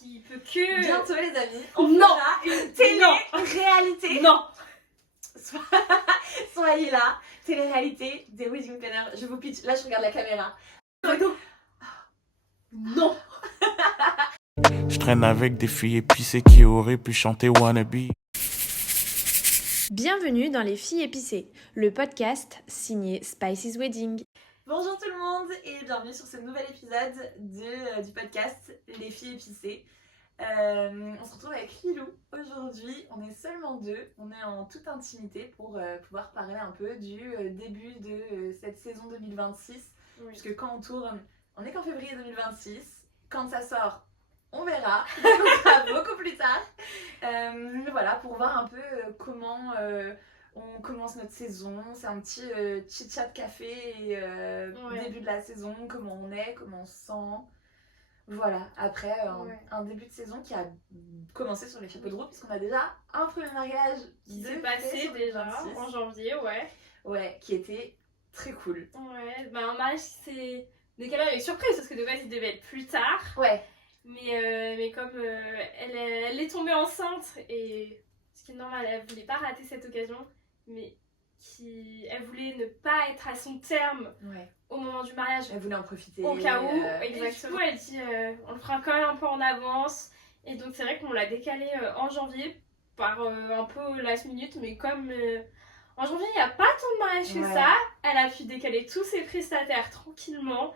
qui peut que... Bientôt les amis, on fera une télé-réalité. Non. Soyez là, télé-réalité des wedding planners. Je vous pitch, là je regarde la caméra. Non. Je traîne avec des filles épicées qui auraient pu chanter Wannabe. Bienvenue dans Les Filles Épicées, le podcast signé Spices Wedding. Bonjour tout le monde et bienvenue sur ce nouvel épisode du podcast Les Filles Épicées. On se retrouve avec Lilou aujourd'hui, on est seulement deux, on est en toute intimité pour pouvoir parler un peu du début de cette saison 2026, puisque quand on tourne, on est qu'en février 2026, quand ça sort, on verra, on sera beaucoup plus tard. Voilà, pour voir un peu comment on commence notre saison, c'est un petit chit-chat café et début de la saison, comment on est, comment on se sent. Voilà, après un début de saison qui a commencé sur les chapeaux de roue, puisqu'on a déjà un premier mariage qui s'est passé déjà en janvier, Ouais, qui était très cool. Ouais, bah un mariage qui s'est décalé avec surprise, parce que de base il devait être plus tard. Ouais. Mais comme elle est tombée enceinte, et ce qui est normal, elle voulait pas rater cette occasion, mais elle voulait ne pas être à son terme au moment du mariage. Elle voulait en profiter. Au cas où, exactement. Elle dit on le fera quand même un peu en avance. Et donc c'est vrai qu'on l'a décalé en janvier par un peu last minute, mais comme en janvier il n'y a pas tant de mariages que ça, elle a pu décaler tous ses prestataires tranquillement.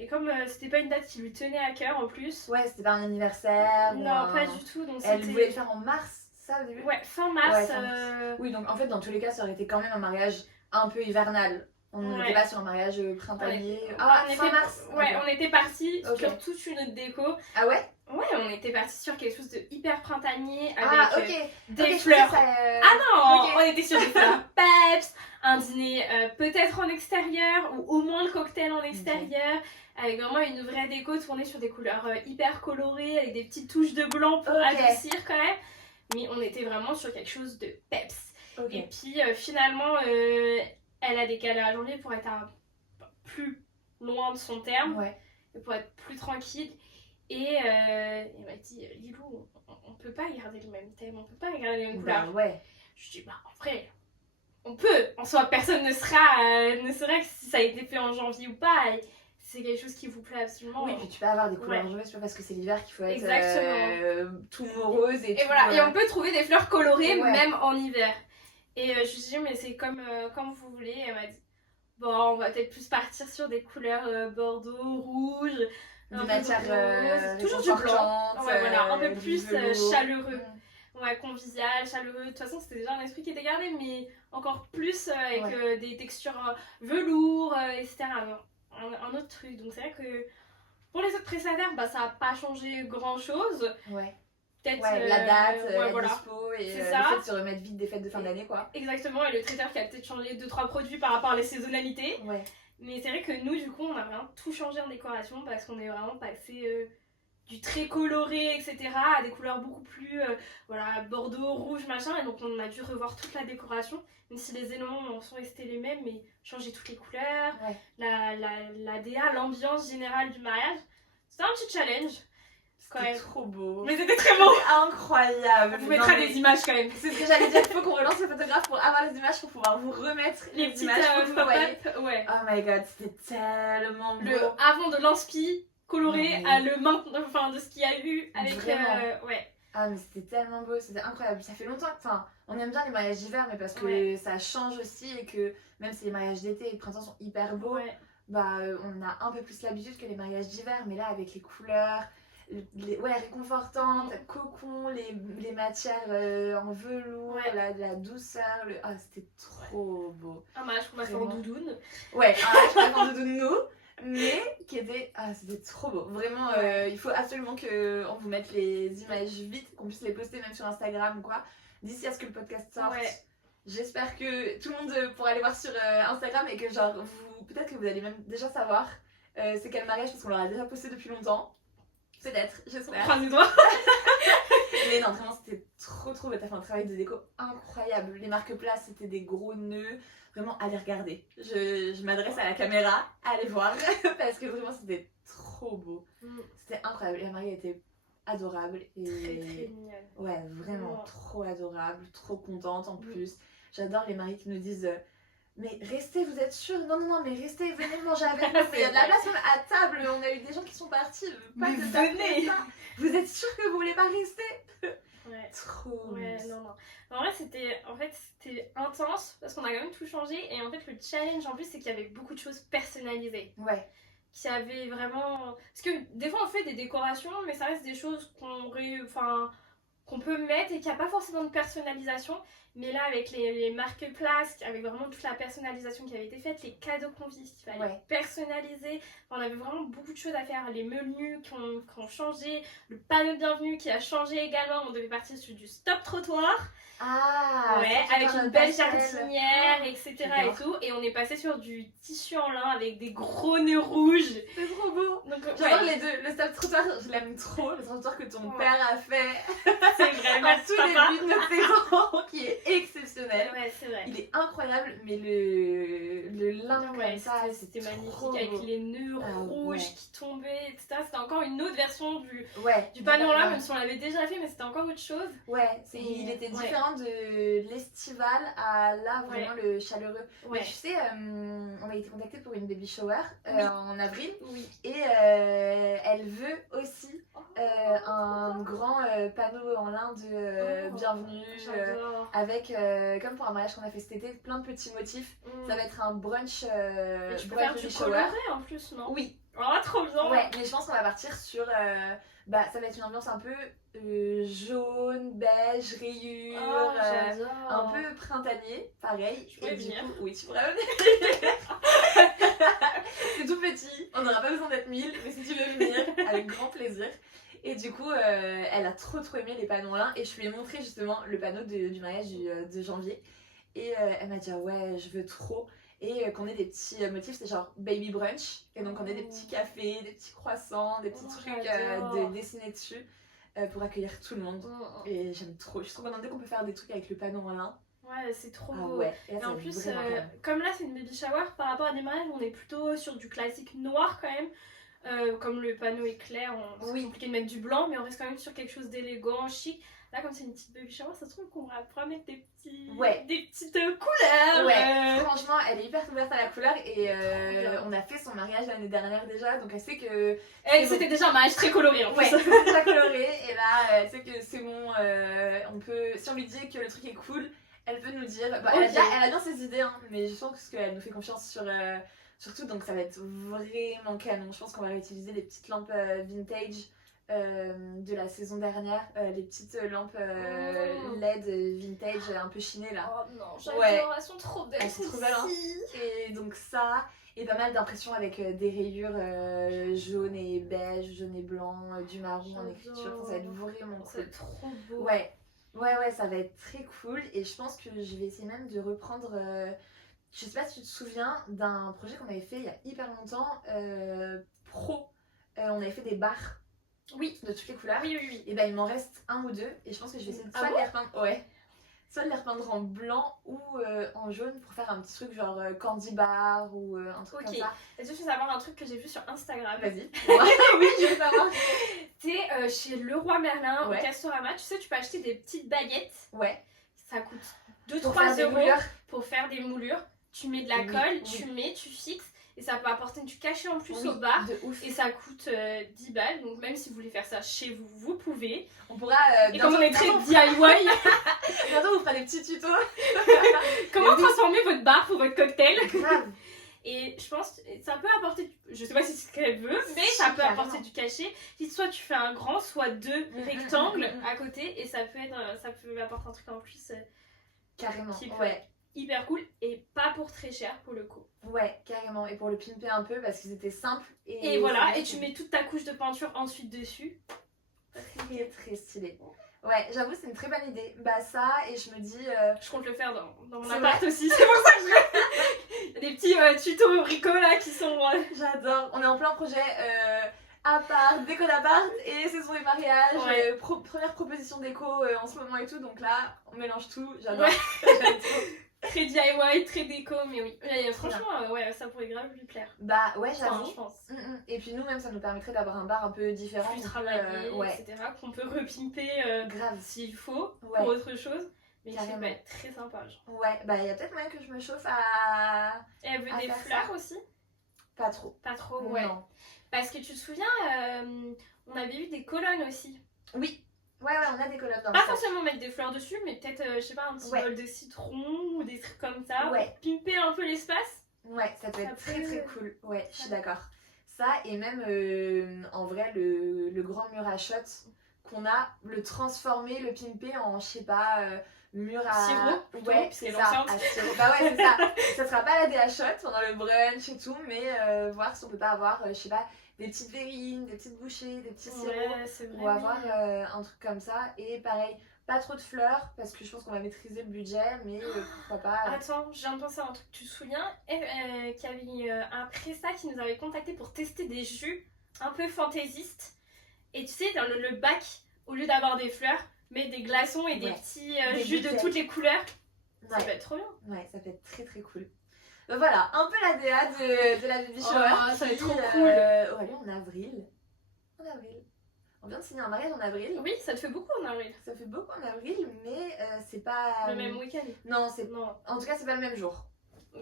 Et comme c'était pas une date qui lui tenait à cœur en plus. Ouais, c'était pas un anniversaire. Non, pas du tout. Donc elle voulait le faire en mars, ça au début. Ouais, fin mars. Fin mars. Oui, donc en fait, dans tous les cas, ça aurait été quand même un mariage un peu hivernal. On n'était pas sur un mariage printanier. Fin mars. Ouais, on était partis sur toute une autre déco. Ah ouais? Ouais, on était partis sur quelque chose de hyper printanier avec des fleurs. Ah non, on était sur des fleurs peps, un dîner peut-être en extérieur ou au moins le cocktail en extérieur. Avec vraiment une vraie déco tournée sur des couleurs hyper colorées, avec des petites touches de blanc pour adoucir quand même. Mais on était vraiment sur quelque chose de peps. Et puis finalement, elle a décalé à janvier pour être plus loin de son terme, et pour être plus tranquille. Et elle m'a dit, Lilou, on peut pas garder le même thème, on peut pas garder les mêmes couleurs. Ouais. Je dis, bah en vrai, on peut. En soi, personne ne saurait si ça a été fait en janvier ou pas. Et c'est quelque chose qui vous plaît absolument. Oui, puis tu peux avoir des couleurs jaunies, c'est pas parce que c'est l'hiver qu'il faut être tout morose et tout. Voilà, et on peut trouver des fleurs colorées même en hiver. Et je lui dis, mais c'est comme vous voulez. Et elle m'a dit, bon, on va peut-être plus partir sur des couleurs bordeaux, rouge. Des matières toujours du blanc. Voilà, un peu plus chaleureux. Convivial, chaleureux. De toute façon, c'était déjà un esprit qui était gardé, mais encore plus avec des textures velours, etc. Un autre truc. Donc c'est vrai que pour les autres prestataires, ça n'a pas changé grand chose. Peut-être la date, dispo et le fait de se remettre vite des fêtes de fin d'année quoi. Exactement, et le traiteur qui a peut-être changé 2-3 produits par rapport à la saisonnalité. Mais c'est vrai que nous du coup on a vraiment tout changé en décoration parce qu'on est vraiment passé du très coloré etc. à des couleurs beaucoup plus bordeaux, rouge machin, et donc on a dû revoir toute la décoration, même si les éléments sont restés les mêmes, mais changer toutes les couleurs, la DA, l'ambiance générale du mariage. C'était un petit challenge. C'était trop beau. Mais c'était très beau. Incroyable. On vous mettra des images quand même. C'est ce que j'allais dire, il faut qu'on relance le photographe pour avoir les images, pour pouvoir vous remettre les petites images que vous voyez. Oh my god, c'était tellement beau. Le avant de l'inspi coloré à le maintenant, enfin de ce qu'il y a eu avec Ah mais c'était tellement beau, c'était incroyable. Ça fait longtemps, on aime bien les mariages d'hiver, mais parce que ça change aussi et que même si les mariages d'été et de printemps sont hyper beaux, on a un peu plus l'habitude que les mariages d'hiver, mais là avec les couleurs réconfortantes, cocon, les matières en velours, la douceur, c'était trop beau. Un mariage qu'on a fait en doudoune. Un mariage qu'on a fait en doudoune nous, mais qui était c'était trop beau. Vraiment, il faut absolument qu'on vous mette les images vite, qu'on puisse les poster même sur Instagram ou quoi, d'ici à ce que le podcast sorte. J'espère que tout le monde pourra aller voir sur Instagram et que peut-être que vous allez même déjà savoir c'est quel mariage, parce qu'on l'aura déjà posté depuis longtemps. Peut-être, j'espère. Croise les doigts. Mais non, vraiment, c'était trop beau. T'as fait un travail de déco incroyable. Les marque-places, c'était des gros nœuds. Vraiment, allez regarder. Je m'adresse à la caméra, allez voir. Parce que vraiment, c'était trop beau. C'était incroyable. Et la mariée était adorable. Et Très mignonne. ouais, vraiment Ouais. trop adorable, trop contente en plus. J'adore les maris qui nous disent mais restez, vous êtes sûrs? Non, non, non, mais restez, venez manger avec nous. Il y a de la place même à table. On a eu des gens qui sont partis. Pas Mais de venez. ça. Vous êtes sûrs que vous voulez pas rester? Ouais. Trop. Ouais, non, non. En vrai, c'était intense parce qu'on a quand même tout changé. Et en fait, le challenge en plus, c'est qu'il y avait beaucoup de choses personnalisées. Ouais. Qui avait vraiment. Parce que des fois, on fait des décorations, mais ça reste des choses qu'on peut mettre et qui a pas forcément de personnalisation. Mais là, avec les marque-places, avec vraiment toute la personnalisation qui avait été faite, les cadeaux qu'on vit, qu'il fallait personnaliser, on avait vraiment beaucoup de choses à faire. Les menus qui ont changé, le panneau de bienvenue qui a changé également. On devait partir sur du stop trottoir. Ah, Ouais, ça, avec une belle pastel. jardinière, etc. j'adore. et tout. Et on est passé sur du tissu en lin avec des gros nœuds rouges. C'est trop beau. Donc, J'adore les deux. Le stop trottoir, je l'aime trop. Le stop trottoir que ton Ouais. père a fait c'est vrai, à merci tout papa. début de notre saison, qui est exceptionnel. Ouais, c'est vrai. Il est incroyable, mais le lin Ouais, comme ça, c'était trop magnifique beau. avec les nœuds Ah, rouges ouais. qui tombaient, etc. C'était encore une autre version Ouais. du panneau là, Ouais. même si on l'avait déjà fait, mais c'était encore autre chose. Ouais, Et il était ouais. différent de l'estival à là, vraiment le chaleureux. Ouais. Mais tu sais, on a été contacté pour une baby shower Oui. en avril Oui. et elle veut aussi un grand panneau en lin de bienvenue J'adore. avec, comme pour un mariage qu'on a fait cet été, plein de petits motifs. Ça va être un brunch, Et tu peux brunch faire du baby shower. coloré en plus, non? Oui, Oh, trop bien! ouais, mais je pense qu'on va partir sur. Ça va être une ambiance un peu jaune, beige, rayures, Oh, j'adore. un peu printanier, pareil. Je pourrais Et du venir. coup, oui, tu pourrais venir. C'est tout petit, on n'aura pas besoin d'être 1000, mais si tu veux venir, avec grand plaisir. Et du coup, elle a trop aimé les panneaux en lin et je lui ai montré justement le panneau du mariage de janvier. Et elle m'a dit ah ouais, je veux trop. Et qu'on ait des petits motifs, c'est genre baby brunch. Et donc on ait des petits cafés, des petits croissants, des petits trucs j'adore. dessinés dessus pour accueillir tout le monde. Et j'aime trop. Je suis trop contente dès qu'on peut faire des trucs avec le panneau en lin. Ouais, c'est trop Ah beau. ouais. Et, là, Et ça en va plus, vraiment calme. comme là c'est une baby shower, par rapport à des mariages, on est plutôt sur du classique noir quand même. Comme le panneau est clair, c'est compliqué de mettre du blanc, mais on reste quand même sur quelque chose d'élégant, chic. Là, comme c'est une petite baby shower, ça se trouve qu'on va pouvoir mettre des petites couleurs. Ouais, franchement, elle est hyper ouverte à la couleur et on a fait son mariage l'année dernière déjà, donc elle sait que. Et c'était déjà un mariage très coloré en plus. Ouais, c'est déjà coloré et là, elle sait que c'est bon. On peut, si on lui dit que le truc est cool, elle peut nous dire. Bah, Ok. elle a bien ses idées, hein, mais je pense qu'elle nous fait confiance sur tout, donc ça va être vraiment canon. Je pense qu'on va réutiliser les petites lampes vintage. De la saison dernière, les petites lampes LED vintage un peu chinées là. Oh non, j'adore, Ouais. elles sont trop belles. Elles sont trop belles, hein. Et donc ça, et pas mal d'impressions avec des rayures jaune et beige, jaune et blanc, du marron en écriture. Enfin, ça va être vraiment cool. C'est trop beau. Ouais, ça va être très cool. Et je pense que je vais essayer même de reprendre. Je sais pas si tu te souviens d'un projet qu'on avait fait il y a hyper longtemps, pro. On avait fait des barres. Oui. De toutes les couleurs. Oui. Et bah il m'en reste un ou deux et je pense que je vais essayer de Ah soit bon de les repeindre, soit de les repeindre en blanc ou en jaune pour faire un petit truc genre candy bar ou un truc comme ça. Est-ce que tu veux savoir un truc que j'ai vu sur Instagram? Vas-y. Oui, je veux savoir. T'es chez Leroy Merlin Ouais. au Castorama, tu sais, tu peux acheter des petites baguettes. Ouais. Ça coûte Pour faire 2-3 des euros moulures. pour faire des moulures. Tu mets de la Oui, colle, oui. tu mets, tu fixes et ça peut apporter du cachet en plus Oui, au bar. de ouf. Et ça coûte 10 balles, donc même si vous voulez faire ça chez vous, vous pouvez. On pourra Et comme on est très DIY, bientôt on fera des petits tutos. comment Oui. transformer votre bar pour votre cocktail? Grave. Et je pense que ça peut apporter, je sais pas si c'est ce qu'elle veut, mais Si, ça peut carrément. apporter du cachet. Si soit tu fais un grand, soit deux rectangles à côté, et ça peut apporter un truc en plus Carrément. qui peut Ouais. être hyper cool et pas pour très cher pour le coup. Ouais, carrément. Et pour le pimper un peu parce qu'ils étaient simples. Et voilà, c'est et tu mets toute ta couche de peinture ensuite dessus. très très stylé. Ouais, j'avoue, c'est une très bonne idée. Bah, ça, et je me dis. Je compte le faire dans mon C'est appart aussi, c'est pour ça que il y a des petits tutos bricots là qui sont. J'adore. On est en plein projet appart, déco d'appart et saison des mariages. Ouais. Première proposition déco en ce moment et tout. Donc là, on mélange tout. J'adore. Ouais. J'aime trop. Très DIY, très déco, mais oui. Et franchement, ouais, ça pourrait grave lui plaire. Bah ouais, Enfin, j'avoue. je pense. Et puis nous même ça nous permettrait d'avoir un bar un peu différent. Plus qu'on peut, travailler, ouais, etc. Qu'on peut repimper grave. s'il faut Ouais. pour autre chose. Mais ça Carrément. peut être très sympa, genre. Ouais, bah il y a peut-être moyen que je me chauffe à... Et elle veut À des faire fleurs ça. aussi? Pas trop. Pas trop, ouais. Non. Parce que tu te souviens, on avait eu des colonnes aussi. Oui. Ouais, on a des colonnes dans Pas le sac. forcément mettre des fleurs dessus, mais peut-être, je sais pas, un petit Ouais. bol de citron ou des trucs comme ça. Ouais. Pimper un peu l'espace. Ouais, ça peut Ça être très peut- très cool. Ouais, je suis d'accord. Ça, et même en vrai, le grand mur à shot qu'on a, le transformer, le pimper en, je sais pas, mur à. Sirop, plutôt, Ouais, parce c'est qu'elle est ça. enceinte. À sirop. Bah ouais, c'est ça. Ça sera pas la dé à shot pendant le brunch et tout, mais voir si on peut pas avoir, je sais pas, des petites verrines, des petites bouchées, des petits sirops. Ouais, c'est vrai. On va avoir un truc comme ça. Et pareil, pas trop de fleurs, parce que je pense qu'on va maîtriser le budget, mais pourquoi pas. Attends, je viens de penser à un truc. Tu te souviens qu'il y avait un presta qui nous avait contacté pour tester des jus un peu fantaisistes. Et tu sais, dans le bac, au lieu d'avoir des fleurs, mettre des glaçons et des Ouais. petits Des jus de bouteilles. toutes les couleurs. Ça Ouais. peut être trop bien. Ouais, ça peut être très très cool. Voilà, un peu la DA de la baby shower. Oh, ça va être trop cool. Oh, allez, en avril. En avril. On vient de signer un mariage en avril. Oui, ça te fait beaucoup en avril. Ça fait beaucoup en avril, mais c'est pas. Le même week-end. Non, c'est. Non. En tout cas, c'est pas le même jour.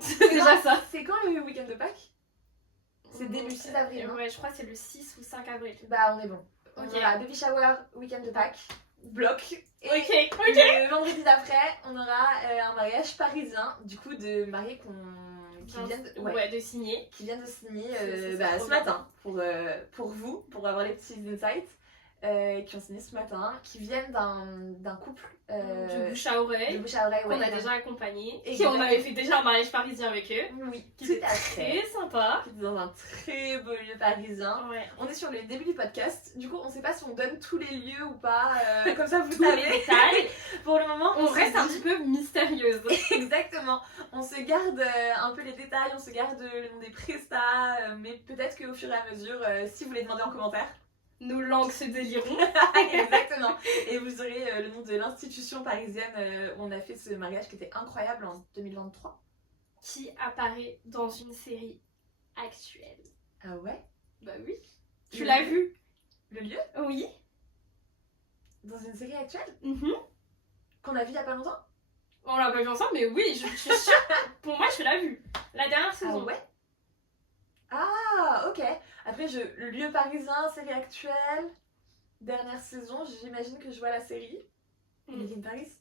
C'est déjà ça. C'est quand le week-end de Pâques? C'est début 6 avril, non? Ouais, je crois que c'est le 6 ou 5 avril. Bah, on est bon. On Ok. aura baby shower, week-end de Pâques, bloc. Et Ok. le vendredi d'après, on aura un mariage parisien, du coup, de mariés qui viennent de, Ouais, de signer. qui viennent de signer C'est ce trop matin pour vous, pour avoir les petits insights, qui ont signé ce matin, qui viennent d'un couple Du bouche à oreille. de bouche à oreille. Qu'on ouais, a déjà accompagné. Et Qui on avait fait déjà un mariage parisien avec eux. Oui, Qui tout était à fait. très sympa. Qui est dans un très beau lieu parisien. Ouais. On est sur le début du podcast, du coup on sait pas si on donne tous les lieux ou pas, comme ça vous Tous les savez. détails. Pour le moment On se reste un dit- petit peu mystérieuse. Exactement, on se garde un peu les détails, on se garde le nom des prestats, mais peut-être qu'au fur et à mesure, si vous les demandez en commentaire, Nos langues se déliront. exactement, et vous aurez le nom de l'institution parisienne où on a fait ce mariage qui était incroyable en 2023. Qui apparaît dans une série actuelle. Ah ouais? Bah oui. Tu Le l'as lieu vu? Le lieu? Oui. Dans une série actuelle? Mhm. Qu'on a vu il y a pas longtemps? On l'a pas vu ensemble, mais oui, je suis sûre. Pour moi, tu l'as vu. La dernière Ah saison. ouais? Ah ok. Après le lieu parisien, série actuelle, dernière saison, j'imagine que je vois la série. Mm. Emily in Paris.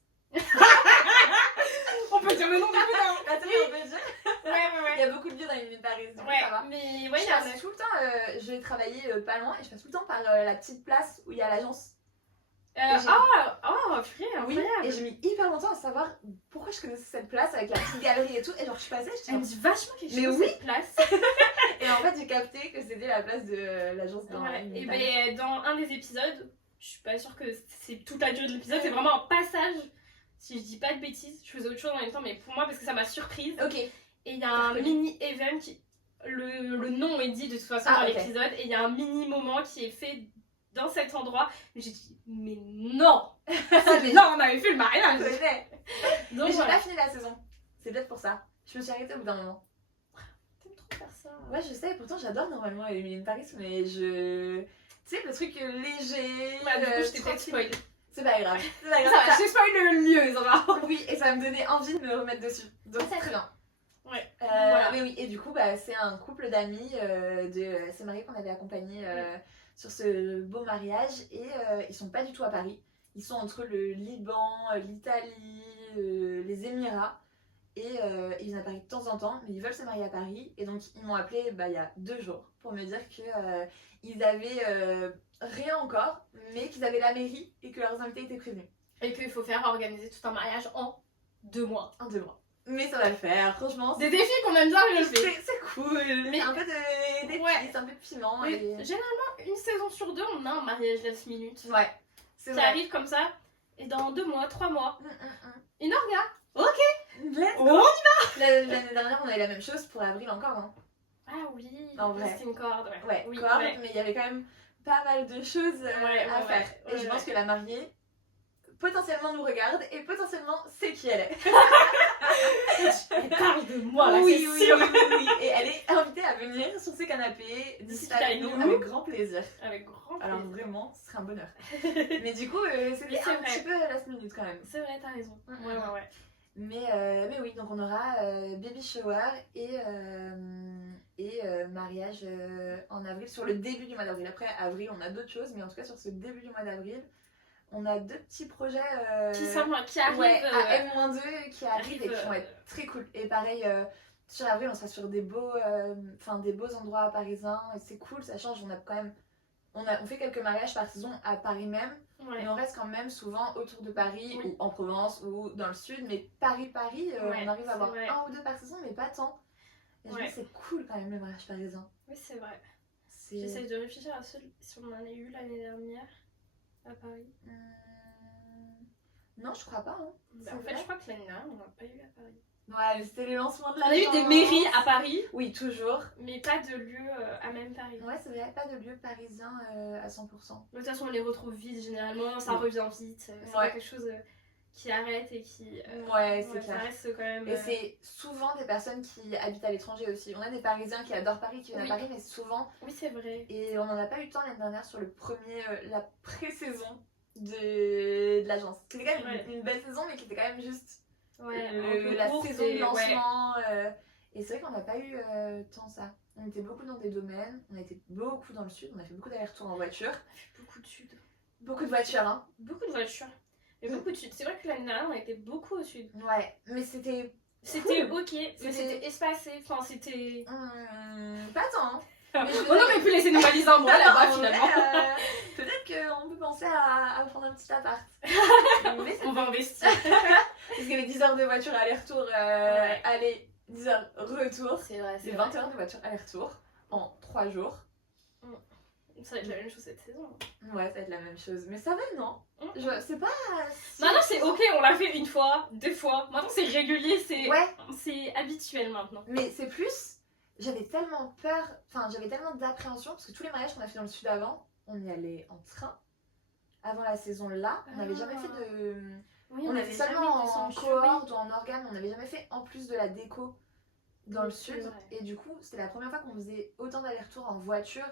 On peut dire le nom du coup, non? La série on peut le dire. Ouais, Il y a beaucoup de lieux dans Emily in Paris, donc ça va. Ouais, mais ouais, Je il y en a. passe tout le temps, je vais travailler pas loin et je passe tout le temps par la petite place où il y a l'agence. j'ai- Purée, Oui, incroyable. et j'ai mis hyper longtemps à savoir pourquoi je connaissais cette place avec la petite galerie et tout. Et genre je suis passée, Elle me dit vachement quelque Mais chose, oui. cette place. et en fait j'ai capté que c'était la place de l'agence dans Ouais, Emily et in Paris. ben dans un des épisodes, je suis pas sûre que c'est toute la durée de l'épisode, c'est vraiment un passage. Si je dis pas de bêtises, je faisais autre chose en même temps, mais pour moi, parce que ça m'a surprise. Ok. Et il y a un mini-event qui. Le nom est dit de toute façon Ah, dans ok. l'épisode, et il y a un mini-moment qui est fait dans cet endroit. Et j'ai dit, mais non! Mais Là, on avait fait le je mariage! connais. Donc Mais j'ai voilà. pas fini la saison. C'est peut-être pour ça. Je me suis arrêtée au bout d'un moment. T'aimes trop faire ça. Ouais, je sais, pourtant j'adore normalement Emily in Paris, mais je. Tu sais, le truc léger. Bah, du coup, je t'ai peut-être tranquille. spoilé. C'est pas grave. C'est pas grave. Ça va, j'ai spoilé le lieu, ça va. Oui, et ça va me donner envie de me remettre dessus. Donc c'est très bien. Ouais. Voilà. Mais oui, et du coup, bah, c'est un couple d'amis de ces mariés qu'on avait accompagnés sur ce beau mariage. Et ils sont pas du tout à Paris. Ils sont entre le Liban, l'Italie, les Émirats. Et ils viennent à Paris de temps en temps, mais ils veulent se marier à Paris. Et donc ils m'ont appelé il y a 2 jours pour me dire qu'ils avaient rien encore, mais qu'ils avaient la mairie et que leurs invités étaient prévenus. Et qu'il faut faire organiser tout un mariage en 2 mois. En 2 mois. Mais ça va le faire, franchement. Des défis qu'on aime bien relever. C'est cool. Mais- Un peu d'épices, Ouais. un peu de piment. Mais Et... généralement, une saison sur 2, on a un mariage last minute. Ouais, c'est Qui vrai. arrive comme ça, et dans 2 mois, 3 mois, une orga. Let's go. Oh. L'année dernière, on avait la même chose pour avril encore. Hein. Ah oui, En vrai. c'est une corde, ouais. Ouais, Oui, corde, ouais. mais il y avait quand même pas mal de choses Ouais, à ouais, faire. Et je ouais. pense que la mariée, potentiellement nous regarde et potentiellement sait qui elle est. Elle parle de moi là, oui, c'est oui, sûr. oui, oui, oui. Et elle est invitée à venir sur ces canapés, discuter avec nous avec grand plaisir. Avec grand Alors plaisir. vraiment, ce serait un bonheur. Mais du coup, c'était Mais c'est un vrai. petit peu à la last minute quand même. C'est vrai, t'as raison. Mhm. Ouais. Mais oui, donc on aura baby shower et mariage en avril, sur le début du mois d'avril. Après, avril, on a d'autres choses, mais en tout cas, sur ce début du mois d'avril, on a 2 petits projets Qui arrivent. ouais, à M-2 qui arrivent et qui vont arrivent, être très cool. Et pareil, sur avril, on sera sur des beaux endroits parisiens et c'est cool, ça change. On a quand même, on fait quelques mariages par saison à Paris même. Ouais. Mais on reste quand même souvent autour de Paris Oui. ou en Provence ou dans le sud. Mais Paris, Ouais, on arrive à avoir c'est vrai. 1 ou 2 par saison, mais pas tant. Et je me Ouais. dis, c'est cool quand même le mariage parisien. Oui, c'est vrai. C'est... J'essaie de réfléchir à ceux si on en a eu l'année dernière à Paris. Non, je crois pas. Hein. Bah, C'est en fait, vrai. je crois que l'année dernière, on n'a pas eu à Paris. Ouais, mais c'était les lancements de On a eu des mairies à Paris, Oui, toujours. mais pas de lieu à même Paris. Ouais, c'est vrai, pas de lieu parisien à 100%. De toute façon, on les retrouve vite généralement, ça Oui. revient vite. C'est Ouais. pas quelque chose qui arrête et qui. Ouais, c'est ça clair. reste quand même. Et c'est souvent des personnes qui habitent à l'étranger aussi. On a des Parisiens qui adorent Paris, qui viennent Oui. à Paris, mais souvent. Oui, c'est vrai. Et on n'en a pas eu le temps l'année dernière sur la pré-saison de l'agence. C'était quand même Ouais. une belle saison, mais qui était quand même juste Ouais, un peu la courte saison et- de lancement. Et c'est vrai qu'on n'a pas eu tant ça. On était beaucoup dans des domaines, on a été beaucoup dans le sud, on a fait beaucoup d'allers-retours en voiture. On a fait beaucoup de sud. Beaucoup de voitures, hein. Beaucoup de voitures. Mais beaucoup de sud. C'est vrai que l'année dernière, on a été beaucoup au sud. Ouais, mais c'était. C'était cool. ok, mais c'était espacé. Enfin, c'était. Pas tant, hein. On Mais je veux aurait pu laisser nous valiser un mois là-bas En finalement. vrai, peut-être qu'on peut penser à prendre un petit appart. Mais On va investir. parce qu'il y avait 10 heures de voiture aller-retour, Ouais. aller, 10 heures retour. C'est vrai, C'est 20 heures de voiture aller-retour en 3 jours. Ça va être la même chose cette saison. Ouais, ça va être la même chose. Mais ça va, non C'est pas. si- Maintenant c'est ok, on l'a fait une fois, 2 fois. Maintenant c'est régulier, Ouais, c'est habituel maintenant. mais c'est plus. J'avais tellement peur, enfin, j'avais tellement d'appréhension parce que tous les mariages qu'on a fait dans le sud avant, on y allait en train. Avant la saison là, on n'avait jamais fait de. Oui, On avait était seulement jamais en descendu, cohorte ou en organe, on n'avait jamais fait en plus de la déco dans Oui, le c'est sud. vrai. Et du coup, c'était la première fois qu'on faisait autant d'allers-retours en voiture.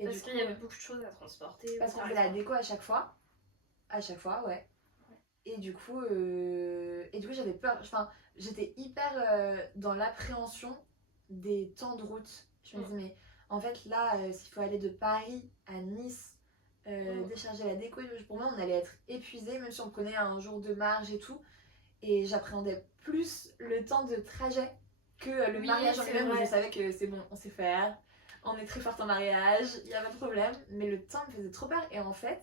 Et Parce du coup, qu'il y avait beaucoup de choses à transporter. parce qu'on par fait la exemple. déco à chaque fois. À chaque fois, ouais. Et du coup, j'avais peur. Enfin, j'étais hyper dans l'appréhension des temps de route. Je me disais, mais en fait, là, s'il faut aller de Paris à Nice, décharger la déco, pour moi, on allait être épuisé, même si on prenait un jour de marge et tout. Et j'appréhendais plus le temps de trajet que le Oui, mariage en c'est lui-même, où vrai. je savais que c'est bon, on sait faire, on est très forte en mariage, il n'y a pas de problème. Mais le temps me faisait trop peur. Et en fait,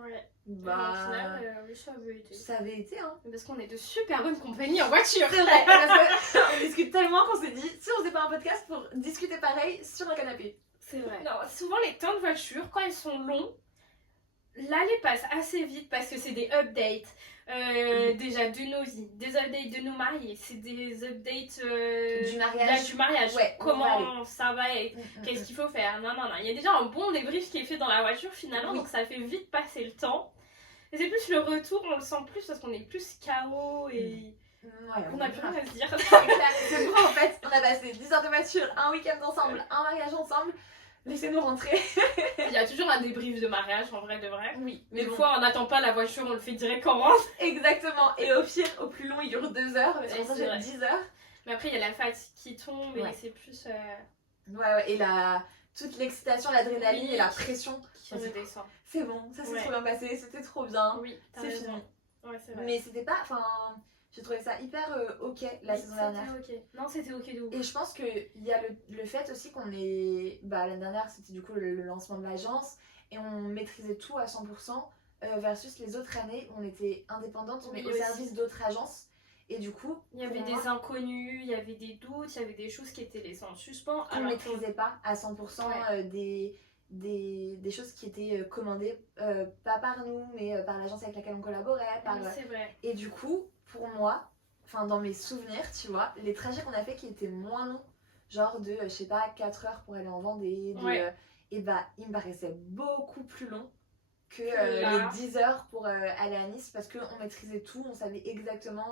Ouais. bah, Et au final, oui, ça avait été. ça avait été, hein. Parce qu'on est de super bonnes compagnies en voiture. C'est vrai, parce qu'on discute tellement qu'on s'est dit, si on faisait pas un podcast pour discuter pareil sur un canapé. C'est vrai. Non, souvent les temps de voiture, quand ils sont longs, l'année passe assez vite parce que c'est des updates. Déjà de nos vies, des updates de nos mariés, c'est des updates Du mariage. là, du mariage. Ouais, on va Comment ça va être, qu'est-ce qu'il faut faire. Non. Il y a déjà un bon débrief qui est fait dans la voiture finalement, Oui. donc ça fait vite passer le temps. Et c'est plus le retour, on le sent plus parce qu'on est plus KO et Ouais, on a plus rien à se dire. C'est bon, en fait, on a passé 10 heures de voiture, un week-end ensemble, un mariage ensemble. Laissez-nous rentrer. Il y a toujours un débrief de mariage en vrai de vrai. Oui, Mais bon. des fois on n'attend pas la voiture, on le fait direct quand on rentre. Exactement. Et au pire, au plus long, il dure 2 heures. Mais Ouais, c'est pour ça c'est que vrai. j'ai 10 heures. Mais après il y a la fatigue qui tombe et Ouais. c'est plus Ouais. Et toute l'excitation, l'adrénaline Oui. et la pression. qui redescend. C'est bon, ça s'est Ouais. trop bien passé, c'était trop bien. Oui, t'as C'est raison. fini. Ouais, c'est vrai. Mais c'était pas. Enfin, j'ai trouvé ça hyper ok la Oui, saison dernière. C'était ok. Non, c'était ok de ouf. Et je pense qu'il y a le fait aussi qu'on est. Bah, l'année dernière, c'était du coup le lancement de l'agence et on maîtrisait tout à 100% versus les autres années où on était indépendante mais Oui, au aussi. service d'autres agences. Et du coup, Il y avait pour des moi, inconnus, il y avait des doutes, il y avait des choses qui étaient laissées en suspens. qu'on ne alors que- maîtrisait pas à 100% des choses qui étaient commandées pas par nous mais par l'agence avec laquelle on collaborait. Par, Oui, c'est vrai. Et du coup, pour moi, enfin dans mes souvenirs, tu vois, les trajets qu'on a fait qui étaient moins longs, genre de, je sais pas, 4 heures pour aller en Vendée, Ouais. et bah, il me paraissait beaucoup plus long que là. les 10 heures pour aller à Nice parce qu'on maîtrisait tout, on savait exactement.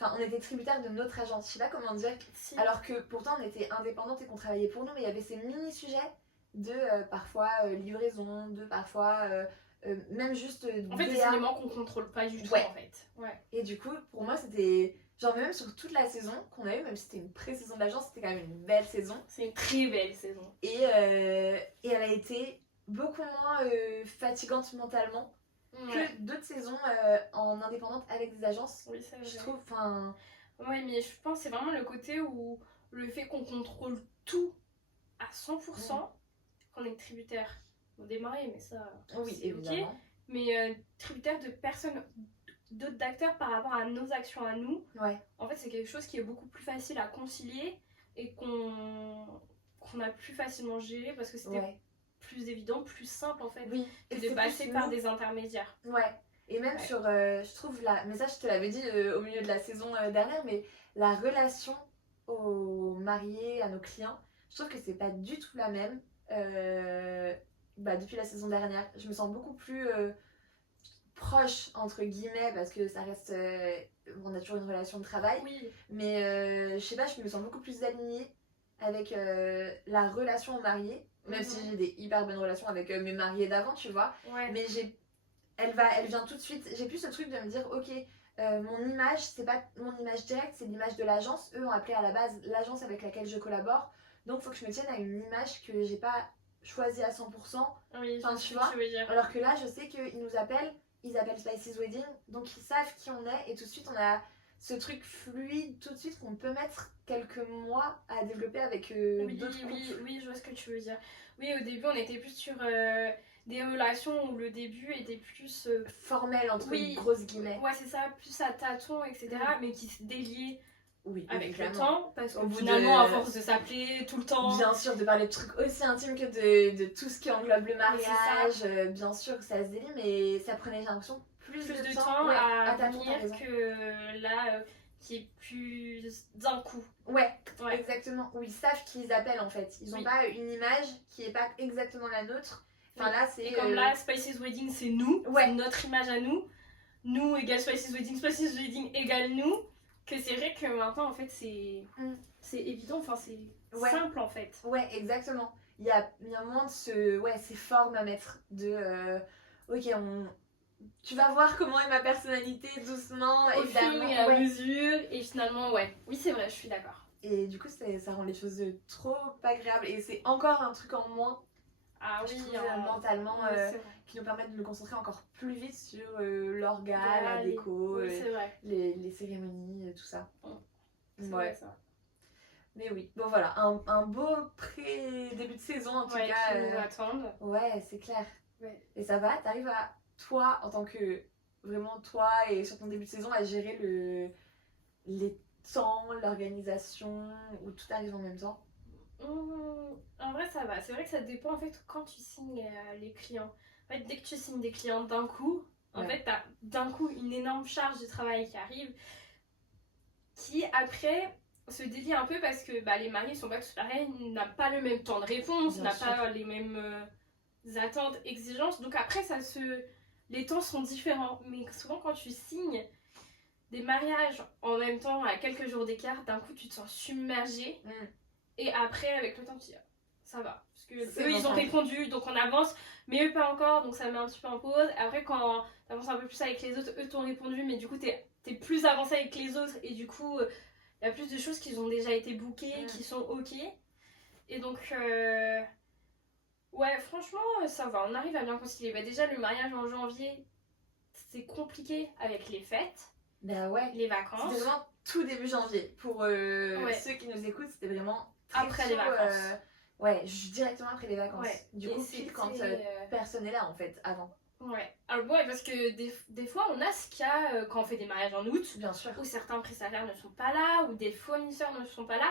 Enfin, on était tributaire de notre agence, je sais pas comment dire. Si. Alors que pourtant on était indépendante et qu'on travaillait pour nous, mais il y avait ces mini-sujets de parfois livraison, de parfois même juste En fait, des DA. éléments qu'on contrôle pas du tout, Ouais. en fait. Ouais. Et du coup, pour moi, c'était. Genre, même sur toute la saison qu'on a eue, même si c'était une pré-saison de l'agence, c'était quand même une belle saison. C'est une très belle saison. Et elle a été beaucoup moins fatigante mentalement Ouais. que d'autres saisons en indépendante avec des agences. Oui, c'est vrai. Je trouve, enfin. Oui, mais je pense que c'est vraiment le côté où le fait qu'on contrôle tout à 100%, qu'on est tributaire. On démarrer, mais ça, Oui, c'est ok. évidemment. Mais tributaire de personnes, d'autres acteurs par rapport à nos actions à nous, Ouais. en fait, c'est quelque chose qui est beaucoup plus facile à concilier et qu'on a plus facilement géré parce que c'était Ouais. plus évident, plus simple en fait, Oui. que c'est de passer plus par nous. des intermédiaires. Ouais. Et même Ouais. sur, je trouve, mais ça je te l'avais dit au milieu de la saison dernière, mais la relation aux mariés, à nos clients, je trouve que c'est pas du tout la même depuis la saison dernière. Je me sens beaucoup plus proche, entre guillemets, parce que ça reste... on a toujours une relation de travail, Oui, mais je sais pas, je me sens beaucoup plus alignée avec la relation aux mariés, même si j'ai des hyper bonnes relations avec mes mariés d'avant, tu vois. ouais. Mais elle vient tout de suite. J'ai plus ce truc de me dire, ok, mon image, c'est pas mon image directe, c'est l'image de l'agence. Eux ont appelé à la base l'agence avec laquelle je collabore. Donc, il faut que je me tienne à une image que j'ai pas choisie à 100%. Oui, Enfin, je sais tu ce vois. que tu veux dire. Alors que là, je sais qu'ils nous appellent, ils appellent Spices Wedding, donc ils savent qui on est. Et tout de suite, on a ce truc fluide, tout de suite, qu'on peut mettre quelques mois à développer avec Oui, d'autres couples. oui, je vois ce que tu veux dire. Oui, au début, on était plus sur des relations où le début était plus... Formel, entre oui, grosses guillemets. ouais, c'est ça, plus à tâtons, etc. Mais qui se déliaient Oui, avec le évidemment. temps. Parce Au que bout finalement, de- à force de s'appeler tout le temps... Bien sûr, de parler de trucs aussi intimes que de tout ce qui englobe le c'est mariage, bien sûr que ça se délie, mais ça prenait, j'ai l'impression, plus de temps ouais, à tâtons, t'as venir raison. que là, qui est plus d'un coup. Ouais, Ouais. exactement. Où ils savent qu'ils appellent en fait. Ils n'ont Oui. pas une image qui est pas exactement la nôtre. Enfin Oui. là, c'est. Et comme là, Spices Wedding, c'est nous, Ouais. c'est notre image à nous. Nous égale Spices Wedding égale nous. Que c'est vrai que maintenant, en fait, c'est évident, enfin, c'est Ouais. simple en fait. Ouais, exactement. Il y a un moment de ces formes à mettre. Ok, tu vas voir comment est ma personnalité doucement, Au fur évidemment. et à Ouais. mesure, et finalement, ouais. Oui, c'est vrai, je suis d'accord. Et du coup, ça rend les choses trop agréables. Et c'est encore un truc en moins, Ah je oui, trouve, mentalement, oui, c'est vrai. qui nous permet de nous concentrer encore plus vite sur l'orga, Voilà, la déco, oui, c'est vrai. les cérémonies, tout ça. C'est Ouais. vrai, ça. Mais oui, bon voilà, un beau début de saison en tout Ouais, cas. qui nous attendent. Ouais, c'est clair. Ouais. Et ça va, t'arrives à toi, en tant que vraiment toi et sur ton début de saison, à gérer les temps, l'organisation, où tout arrive en même temps. En vrai, ça va. C'est vrai que ça dépend en fait quand tu signes les clients. En fait, dès que tu signes des clients d'un coup, en Ouais. fait, t'as d'un coup une énorme charge de travail qui arrive, qui après se délie un peu parce que les maris sont pas tous pareils, n'a pas le même temps de réponse, Bien n'a sûr. pas les mêmes attentes, exigences. Donc après, les temps sont différents. Mais souvent, quand tu signes des mariages en même temps, à quelques jours d'écart, d'un coup, tu te sens submergé. Mm. Et après, avec le temps, tu dis, ah, ça va. Parce que C'est eux, bon, ils ont ça va. répondu, donc on avance. Mais eux, pas encore, donc ça met un petit peu en pause. Après, quand t'avances un peu plus avec les autres, eux t'ont répondu, mais du coup, t'es plus avancé avec les autres. Et du coup, il y a plus de choses qui ont déjà été bookées, qui sont ok. Et donc, ouais, franchement, ça va. On arrive à bien concilier. Déjà, le mariage en janvier, c'est compliqué avec les fêtes, Bah ouais. les vacances. C'était vraiment tout début janvier. Pour ceux qui nous écoutent, c'était vraiment très Après tôt, les vacances. Ouais, directement après les vacances. Ouais. Du Et coup, c'était, pile quand personne n'est là en fait, avant. Ouais. Alors ouais, parce que des fois, on a ce cas quand on fait des mariages en août, Bien sûr. où certains prestataires ne sont pas là, ou des fournisseurs ne sont pas là.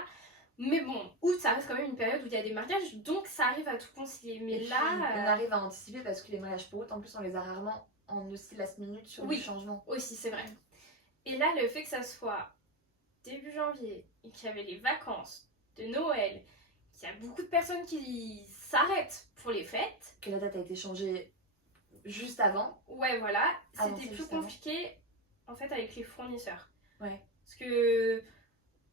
Mais bon, août, ça reste quand même une période où il y a des mariages, donc ça arrive à tout concilier. Mais Et là... puis, on arrive à anticiper parce que les mariages pour août, en plus, on les a rarement en aussi last minute sur Oui. le changement. Aussi, c'est vrai. Et là, le fait que ça soit début janvier, et qu'il y avait les vacances de Noël, qu'il y a beaucoup de personnes qui s'arrêtent pour les fêtes. Que la date a été changée juste avant. Ouais, voilà. Avancer C'était plus juste avant. compliqué, en fait, avec les fournisseurs. Ouais. Parce que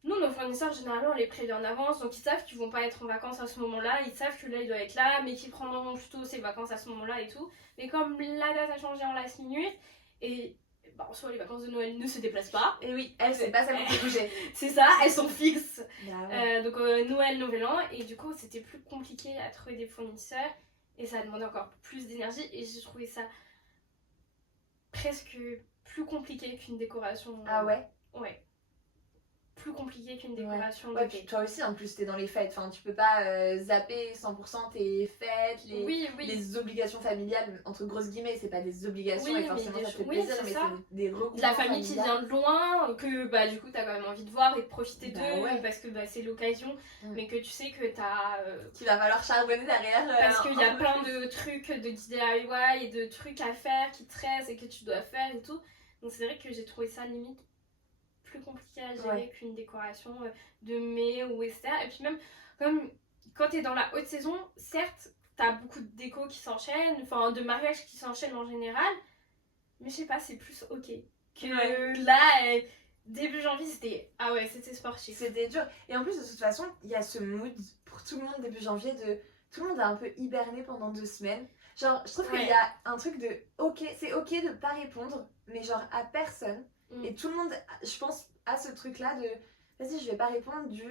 nous, nos fournisseurs, généralement, on les prévient en avance, donc ils savent qu'ils vont pas être en vacances à ce moment-là, ils savent que là, il doit être là, mais qu'ils prendront plutôt ses vacances à ce moment-là et tout. Mais comme la date a changé en last minute, et bah, en soi, les vacances de Noël ne se déplacent pas. Et oui, elle, c'est pas ça qui fait bouger. C'est ça, elles sont fixes. Bah ouais. Donc Noël, Nouvel An, et du coup, c'était plus compliqué à trouver des fournisseurs, et ça a demandé encore plus d'énergie, et j'ai trouvé ça presque plus compliqué qu'une décoration. Ah ouais? Ouais. Plus compliqué qu'une décoration Ouais, d'été. puis toi aussi, en plus, t'es dans les fêtes. Enfin, tu peux pas zapper 100% tes fêtes, Oui, oui. les obligations familiales, entre grosses guillemets. C'est pas des obligations Oui, et mais forcément des ça te fait choses- oui, plaisir, c'est mais ça. c'est des regroupements De la famille qui familiales. vient de loin, que bah du coup t'as quand même envie de voir et de profiter Bah d'eux, ouais. parce que bah, c'est l'occasion, mais que tu sais que t'as... Qu'il va falloir charbonner derrière. parce qu'il y a un peu plein plus. de trucs de DIY et de trucs à faire qui te restent et que tu dois faire et tout. Donc c'est vrai que j'ai trouvé ça limite plus compliqué à gérer Ouais. qu'une décoration de mai ou etc. Et puis même, comme quand t'es dans la haute saison, certes, t'as beaucoup de décos qui s'enchaînent, enfin de mariages qui s'enchaînent en général, mais je sais pas, c'est plus ok. Que Ouais. là, début janvier, c'était... Ah ouais, c'était sportif. C'était dur. Et en plus, de toute façon, il y a ce mood pour tout le monde début janvier de. Tout le monde a un peu hiberné pendant 2 semaines. Genre, je trouve Ouais. qu'il y a un truc de. Ok, c'est ok de pas répondre, mais genre à personne. Et tout le monde, je pense, a ce truc-là de. Vas-y, je vais pas répondre du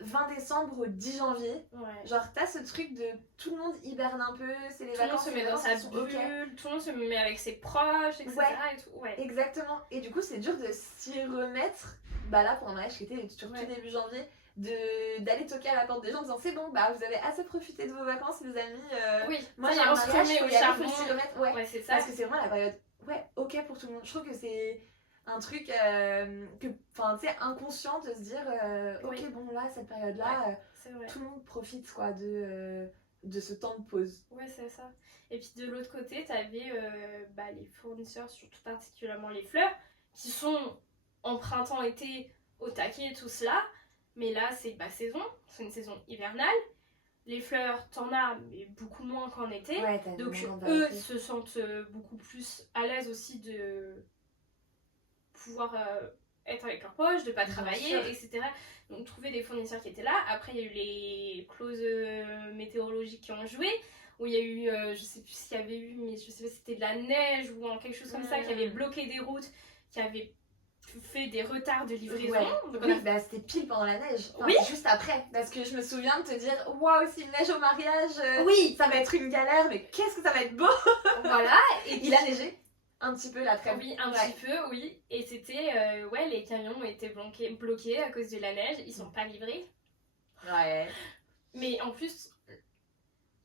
20 décembre au 10 janvier. Ouais. Genre, t'as ce truc de tout le monde hiberne un peu, c'est les Tout le monde vacances, se les met dans vacances, sa elles sont ok. bulle, tout le monde se met avec ses proches, etc. Ouais. Et tout. Ouais. Exactement. Et du coup, c'est dur de s'y remettre. Bah là, pour un mariage qui était surtout Ouais. début janvier, d'aller toquer à la porte des gens en disant c'est bon, bah vous avez assez profité de vos vacances, les amis. Oui, Moi, ça j'ai y est, un on se mariage, remet faut au y aller, charbon. faut s'y remettre. Ouais. Ouais, c'est ça. Parce que c'est vraiment la période, ouais, ok pour tout le monde. Je trouve que c'est un truc enfin, tu sais, inconscient de se dire, ok, Oui. bon, là, cette période-là, C'est vrai. tout le monde profite, quoi, de ce temps de pause. Ouais, c'est ça. Et puis de l'autre côté, t'avais bah, les fournisseurs, surtout particulièrement les fleurs, qui sont en printemps-été au taquet, tout cela. Mais là, c'est pas saison, c'est une saison hivernale. Les fleurs, t'en as, mais beaucoup moins qu'en été. Ouais, t'as une Donc grande eux variété. se sentent beaucoup plus à l'aise aussi de pouvoir être avec leurs proches, de pas Bien travailler, sûr. etc. Donc trouver des fournisseurs qui étaient là. Après il y a eu les clauses météorologiques qui ont joué, où il y a eu, je sais plus ce qu'il y avait eu, mais je sais pas si c'était de la neige ou quelque chose comme ça, qui avait bloqué des routes, qui avait fait des retards de livraison. Ouais. Donc on Oui, a... bah c'était pile pendant la neige. Enfin, Oui. juste après. Parce que je me souviens de te dire, waouh, s'il neige au mariage, Oui, ça va être une galère, mais qu'est-ce que ça va être beau! voilà. Et Il a neigé un petit peu la trêve. Oui, un Ouais. petit peu, oui. Et c'était, ouais, les camions ont été bloqués à cause de la neige, ils sont pas livrés. Ouais. Mais en plus,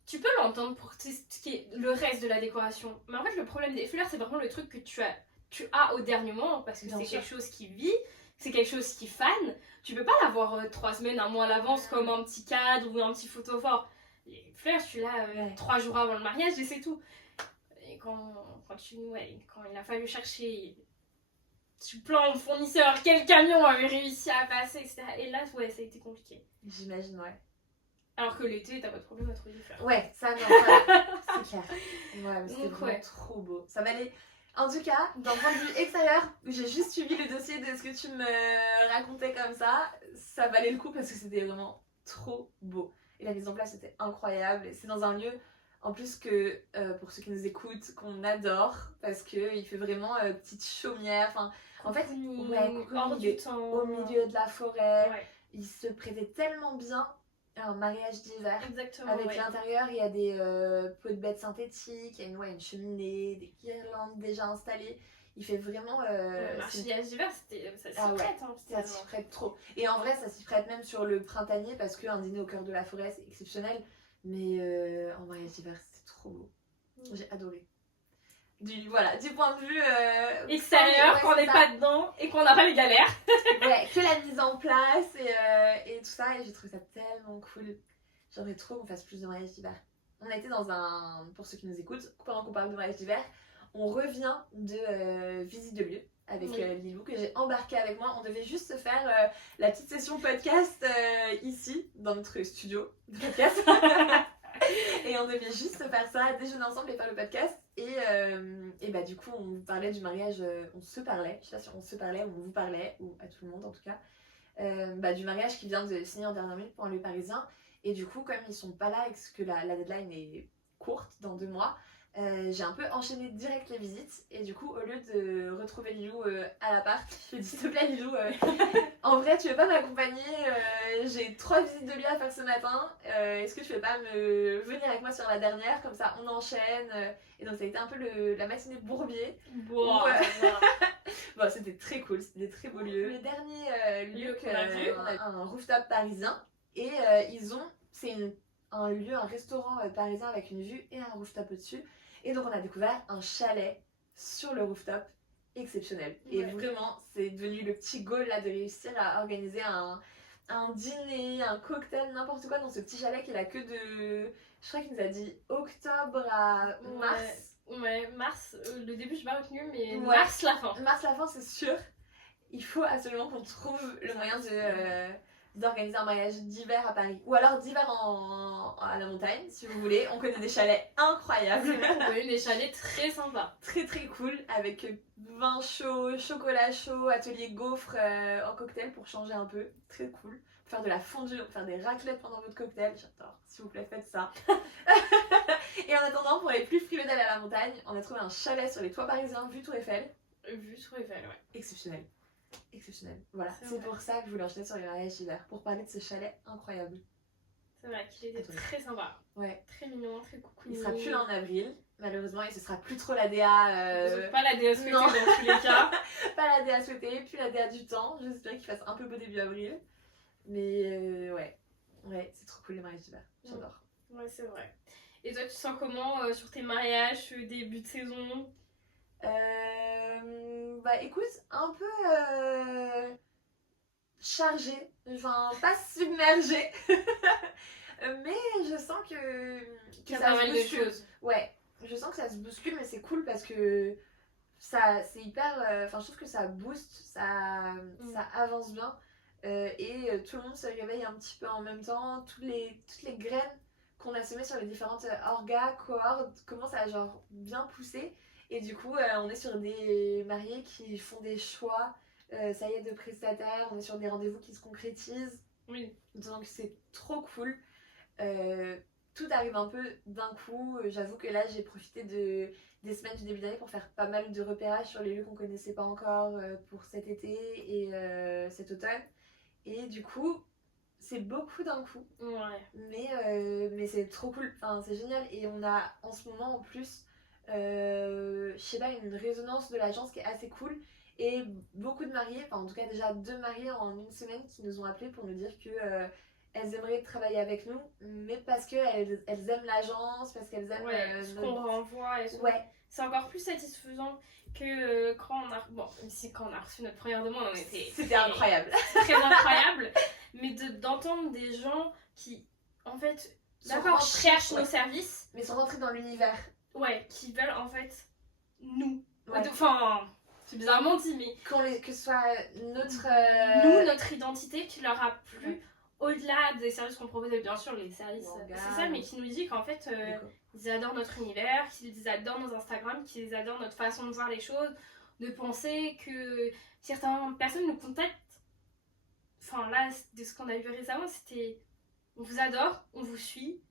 tu peux l'entendre pour ce qui est le reste de la décoration. Mais en fait, le problème des fleurs, c'est vraiment le truc que tu as au dernier moment, parce que Bien c'est sûr. quelque chose qui vit, c'est quelque chose qui fane. Tu peux pas l'avoir 3 semaines, un mois à l'avance comme un petit cadre ou un petit photophore. Les fleurs, tu l'as Ouais. 3 jours avant le mariage et c'est tout. Et quand il a fallu chercher plein de fournisseurs, quel camion avait réussi à passer, etc. Et là, ouais, ça a été compliqué. J'imagine, ouais. Alors que l'été, t'as pas de problème à trouver des fleurs. Ouais, ça, non, ça, c'est clair. Ouais, mais c'était Donc, vraiment ouais. trop beau. Ça valait. En tout cas, d'un point de vue extérieur, où j'ai juste suivi le dossier de ce que tu me racontais comme ça valait le coup parce que c'était vraiment trop beau. Et la mise en place était incroyable. Et c'est dans un lieu, en plus que, pour ceux qui nous écoutent, qu'on adore, parce qu'il fait vraiment petite chaumière. Enfin, en fait, ouais, hors il du est temps. au milieu de la forêt. Ouais, Il se prêtait tellement bien à un mariage d'hiver. exactement. Avec ouais. l'intérieur, il y a des peaux de bêtes synthétiques, il y a une cheminée, des guirlandes déjà installées. Il fait vraiment. Le mariage d'hiver, ça s'y Ah ouais, prête. Hein, ça s'y prête trop. Et en vrai, ça s'y prête même sur le printanier parce qu'un dîner au cœur de la forêt, c'est exceptionnel. Mais en mariage d'hiver, c'était trop beau. J'ai adoré. Du point de vue Extérieur, ouais, quand on c'est n'est ça. pas dedans et qu'on n'a pas les galères. Ouais, que la mise en place et tout ça. Et j'ai trouvé ça tellement cool. J'aimerais trop qu'on fasse plus de mariages d'hiver. On a été dans un, pour ceux qui nous écoutent, pendant qu'on parle de mariage d'hiver, on revient de visite de lieu avec Oui. Lilou que j'ai embarqué avec moi. On devait juste se faire la petite session podcast ici, dans notre studio de podcast. Et on devait juste faire ça, déjeuner ensemble et faire le podcast. Et bah du coup on parlait du mariage, on se parlait, je sais pas si on se parlait ou on vous parlait, ou à tout le monde en tout cas, du mariage qui vient de signer en dernière minute pour un lieu parisien. Et du coup comme ils sont pas là et que la deadline est courte dans 2 mois, j'ai un peu enchaîné direct les visites. Et du coup au lieu de retrouver Lilou à l'appart, je lui ai dit s'il te plaît Lilou, en vrai tu veux pas m'accompagner, j'ai 3 visites de lui à faire ce matin, est-ce que tu veux pas venir avec moi sur la dernière, comme ça on enchaîne. Et donc ça a été un peu la matinée bourbier. Bon, Bon, c'était très cool, c'était des très beaux lieux. Le dernier lieu qu'on a vu, on a un rooftop parisien. Et c'est un lieu, un restaurant parisien avec une vue et un rooftop au-dessus. Et donc on a découvert un chalet sur le rooftop exceptionnel. Et vraiment, c'est devenu le petit goal là de réussir à organiser un dîner, un cocktail, n'importe quoi dans ce petit chalet qui a que de... Je crois qu'il nous a dit octobre à mars. Ouais, mars, le début j'ai pas retenu, mais Ouais. mars la fin. Mars la fin, c'est sûr. Il faut absolument qu'on trouve le moyen d'organiser un mariage d'hiver à Paris. Ou alors d'hiver à la montagne, si vous voulez. On connaît des chalets incroyables. On a eu des chalets très sympas. Très très cool, avec vin chaud, chocolat chaud, atelier gaufres en cocktail pour changer un peu. Très cool. Faire de la fondue, faire des raclettes pendant votre cocktail. J'adore. S'il vous plaît, faites ça. Et en attendant, pour les plus frileux d'aller à la montagne, on a trouvé un chalet sur les toits parisiens, vue Tour Eiffel. Vue Tour Eiffel, ouais. Exceptionnel. Exceptionnel. Voilà, C'est c'est vrai. pour ça que je voulais enchaîner sur les mariages d'hiver, pour parler de ce chalet incroyable. C'est vrai qu'il était Attends. très sympa. Ouais. Très mignon, très coucou. Il sera plus là en avril, malheureusement, et ce sera plus trop la DA. Pas la DA souhaitée non. dans tous les cas. Pas la DA souhaitée, plus la DA du temps. J'espère qu'il fasse un peu beau début avril. Mais ouais. Ouais, c'est trop cool les mariages d'hiver. J'adore. Ouais, c'est vrai. Et toi, tu te sens comment sur tes mariages, début de saison? Bah écoute, un peu chargée, enfin pas submergée, mais je sens que Il y a ça pas se mal de bouscule. choses. Ouais, je sens que ça se bouscule, mais c'est cool parce que ça, c'est hyper, enfin je trouve que ça booste, ça avance bien, et tout le monde se réveille un petit peu en même temps, toutes les graines qu'on a semées sur les différentes orgas, cohortes, commencent à genre bien pousser. Et du coup, on est sur des mariés qui font des choix, ça y est, de prestataires, on est sur des rendez-vous qui se concrétisent. Oui. Donc c'est trop cool. Tout arrive un peu d'un coup. J'avoue que là, j'ai profité des semaines du début d'année pour faire pas mal de repérages sur les lieux qu'on connaissait pas encore pour cet été et cet automne. Et du coup, c'est beaucoup d'un coup. Ouais. Mais c'est trop cool, enfin, c'est génial. Et on a en ce moment en plus... je sais pas, une résonance de l'agence qui est assez cool, et beaucoup de mariés, enfin en tout cas déjà 2 mariés en une semaine qui nous ont appelés pour nous dire que elles aimeraient travailler avec nous, mais parce qu'elles aiment l'agence, parce qu'elles aiment ce qu'on renvoie et tout. Ouais, C'est encore plus satisfaisant que quand on a... Bon, même si quand on a reçu notre première demande, on était... c'était incroyable. Très incroyable. Mais d'entendre des gens qui, en fait, d'accord, cherchent nos services, mais sont rentrés dans l'univers. ouais, qui veulent en fait nous. Ouais. Enfin, c'est bizarrement dit, mais Que ce soit notre... nous, notre identité qui leur a plu, Ouais. au-delà des services qu'on proposait, bien sûr, les services, Manga. c'est ça, mais qui nous dit qu'en fait, ils adorent notre univers, qu'ils adorent nos Instagram, qu'ils adorent notre façon de voir les choses, de penser, que certaines personnes nous contactent. Enfin, là, de ce qu'on a vu récemment, c'était on vous adore, on vous suit,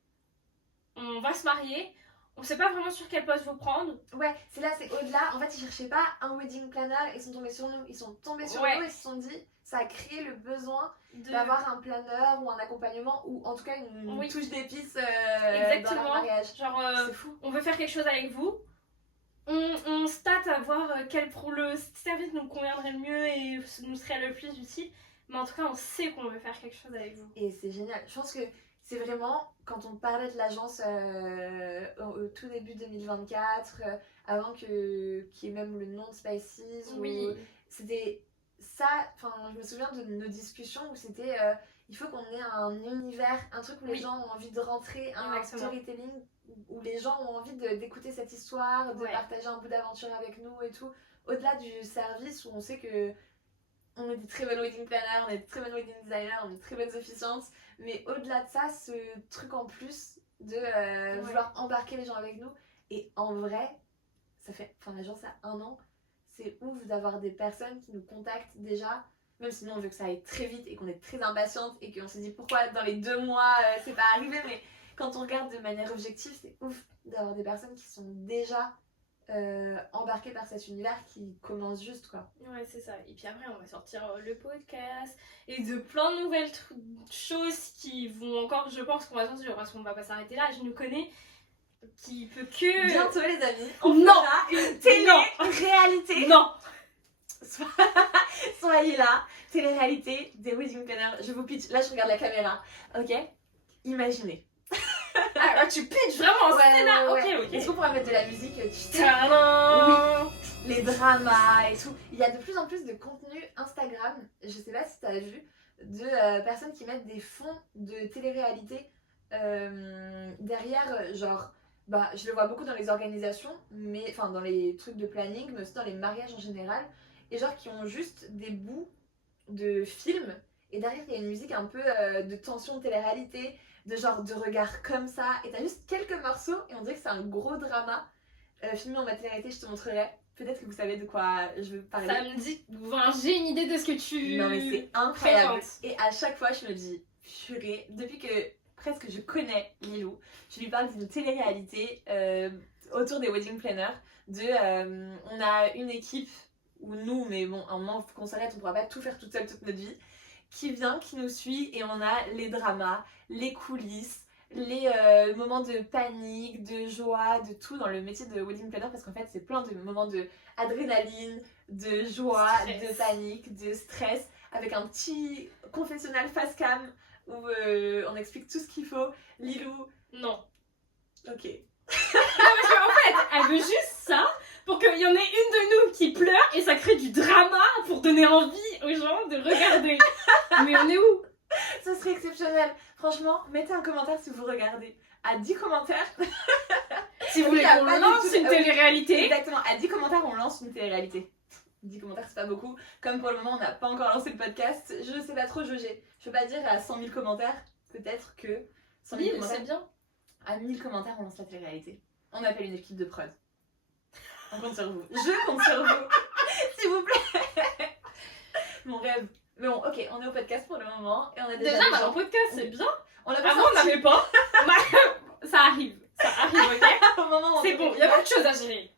on va se marier. On sait pas vraiment sur quel poste vous prendre. Ouais, c'est au-delà. En fait, ils cherchaient pas un wedding planner, ils sont tombés sur nous. Ils sont tombés sur Ouais. nous et se sont dit, ça a créé le besoin d'avoir un planeur ou un accompagnement, ou en tout cas une touche d'épices dans Exactement. leur mariage. Genre, C'est fou. on veut faire quelque chose avec vous. On se tâte à voir le service nous conviendrait le mieux et nous serait le plus utile. Mais en tout cas, on sait qu'on veut faire quelque chose avec vous. Et c'est génial. Je pense que c'est vraiment, quand on parlait de l'agence au tout début 2024, avant qu'il y ait même le nom de Spices, Oui. c'était ça, enfin je me souviens de nos discussions où c'était il faut qu'on ait un univers, un truc où les gens ont envie de rentrer, un Exactement. storytelling où les gens ont envie d'écouter cette histoire, de Ouais. partager un bout d'aventure avec nous et tout, au-delà du service où on sait que on est des très bonnes wedding planners, on est des très bonnes wedding designers, on est des très bonnes officiantes, mais au-delà de ça, ce truc en plus de vouloir embarquer les gens avec nous. Et en vrai, ça fait, enfin l'agence a 1 an, c'est ouf d'avoir des personnes qui nous contactent déjà, même si nous on veut que ça aille très vite et qu'on est très impatiente et qu'on se dit pourquoi dans les 2 mois c'est pas arrivé, mais quand on regarde de manière objective, c'est ouf d'avoir des personnes qui sont déjà embarquées par cet univers qui commence juste quoi. Ouais, c'est ça. Et puis après, on va sortir le podcast et de plein de nouvelles choses qui vont encore, je pense qu'on va sortir parce qu'on va pas s'arrêter là. Je nous connais, qui peut que. Bientôt les amis, on Non. fera une télé-réalité. Non. Soyez là, télé-réalité des wedding planners. Je vous pitch, là je regarde la caméra, ok? Imaginez. Ah, tu pitches vraiment, c'est là. ouais. Ok. Est-ce qu'on pourrait mettre de la musique, tu sais? Tadam. Les dramas et tout. Il y a de plus en plus de contenu Instagram, je sais pas si tu as vu, de personnes qui mettent des fonds de télé-réalité derrière, genre, bah, je le vois beaucoup dans les organisations, mais enfin dans les trucs de planning, mais aussi dans les mariages en général, et genre qui ont juste des bouts de films, et derrière il y a une musique un peu de tension de télé-réalité, de genre de regard comme ça, et t'as juste quelques morceaux, et on dirait que c'est un gros drama filmé en télé-réalité, je te montrerai. Peut-être que vous savez de quoi je veux parler. Ça me dit. Enfin, j'ai une idée de ce que tu. Non mais c'est incroyable. présentes. Et à chaque fois je me dis, purée, depuis que presque je connais Lilou, je lui parle d'une télé-réalité autour des wedding planners. On a une équipe, ou nous, mais bon, à un moment faut qu'on s'arrête, on pourra pas tout faire toute seule toute notre vie, qui vient, qui nous suit, et on a les dramas, les coulisses, les moments de panique, de joie, de tout dans le métier de wedding planner, parce qu'en fait c'est plein de moments de adrénaline, de joie, Stress. de panique, de stress, avec un petit confessionnal face cam où on explique tout ce qu'il faut. Lilou, Non. ok. Parce qu'en fait, elle veut juste ça pour qu'il y en ait une de nous qui pleure et ça crée du drama pour donner envie aux gens de regarder. Mais on est où? Ça serait exceptionnel. Franchement, mettez un commentaire si vous regardez. À 10 commentaires. Si vous voulez Il y a qu'on pas du lance tout- une télé-réalité. Exactement, à 10 commentaires, on lance une télé-réalité. 10 commentaires, c'est pas beaucoup. Comme pour le moment, on n'a pas encore lancé le podcast, je sais pas trop jauger. Je peux pas dire à 100 000 commentaires, peut-être que 100 000 Oui, commentaires. c'est bien. À 1000 commentaires, on lance la télé-réalité. On appelle une équipe de prod. On compte sur vous. Je compte sur vous. S'il vous plaît. Mon rêve. Mais bon, ok, on est au podcast pour le moment. Et on a Déjà, des on a un gens. podcast, c'est bien. On l'a pas Avant, on sorti. n'avait pas. Ça arrive. Ça arrive, ok? Au moment où on C'est fait bon, il y a beaucoup de choses à gérer.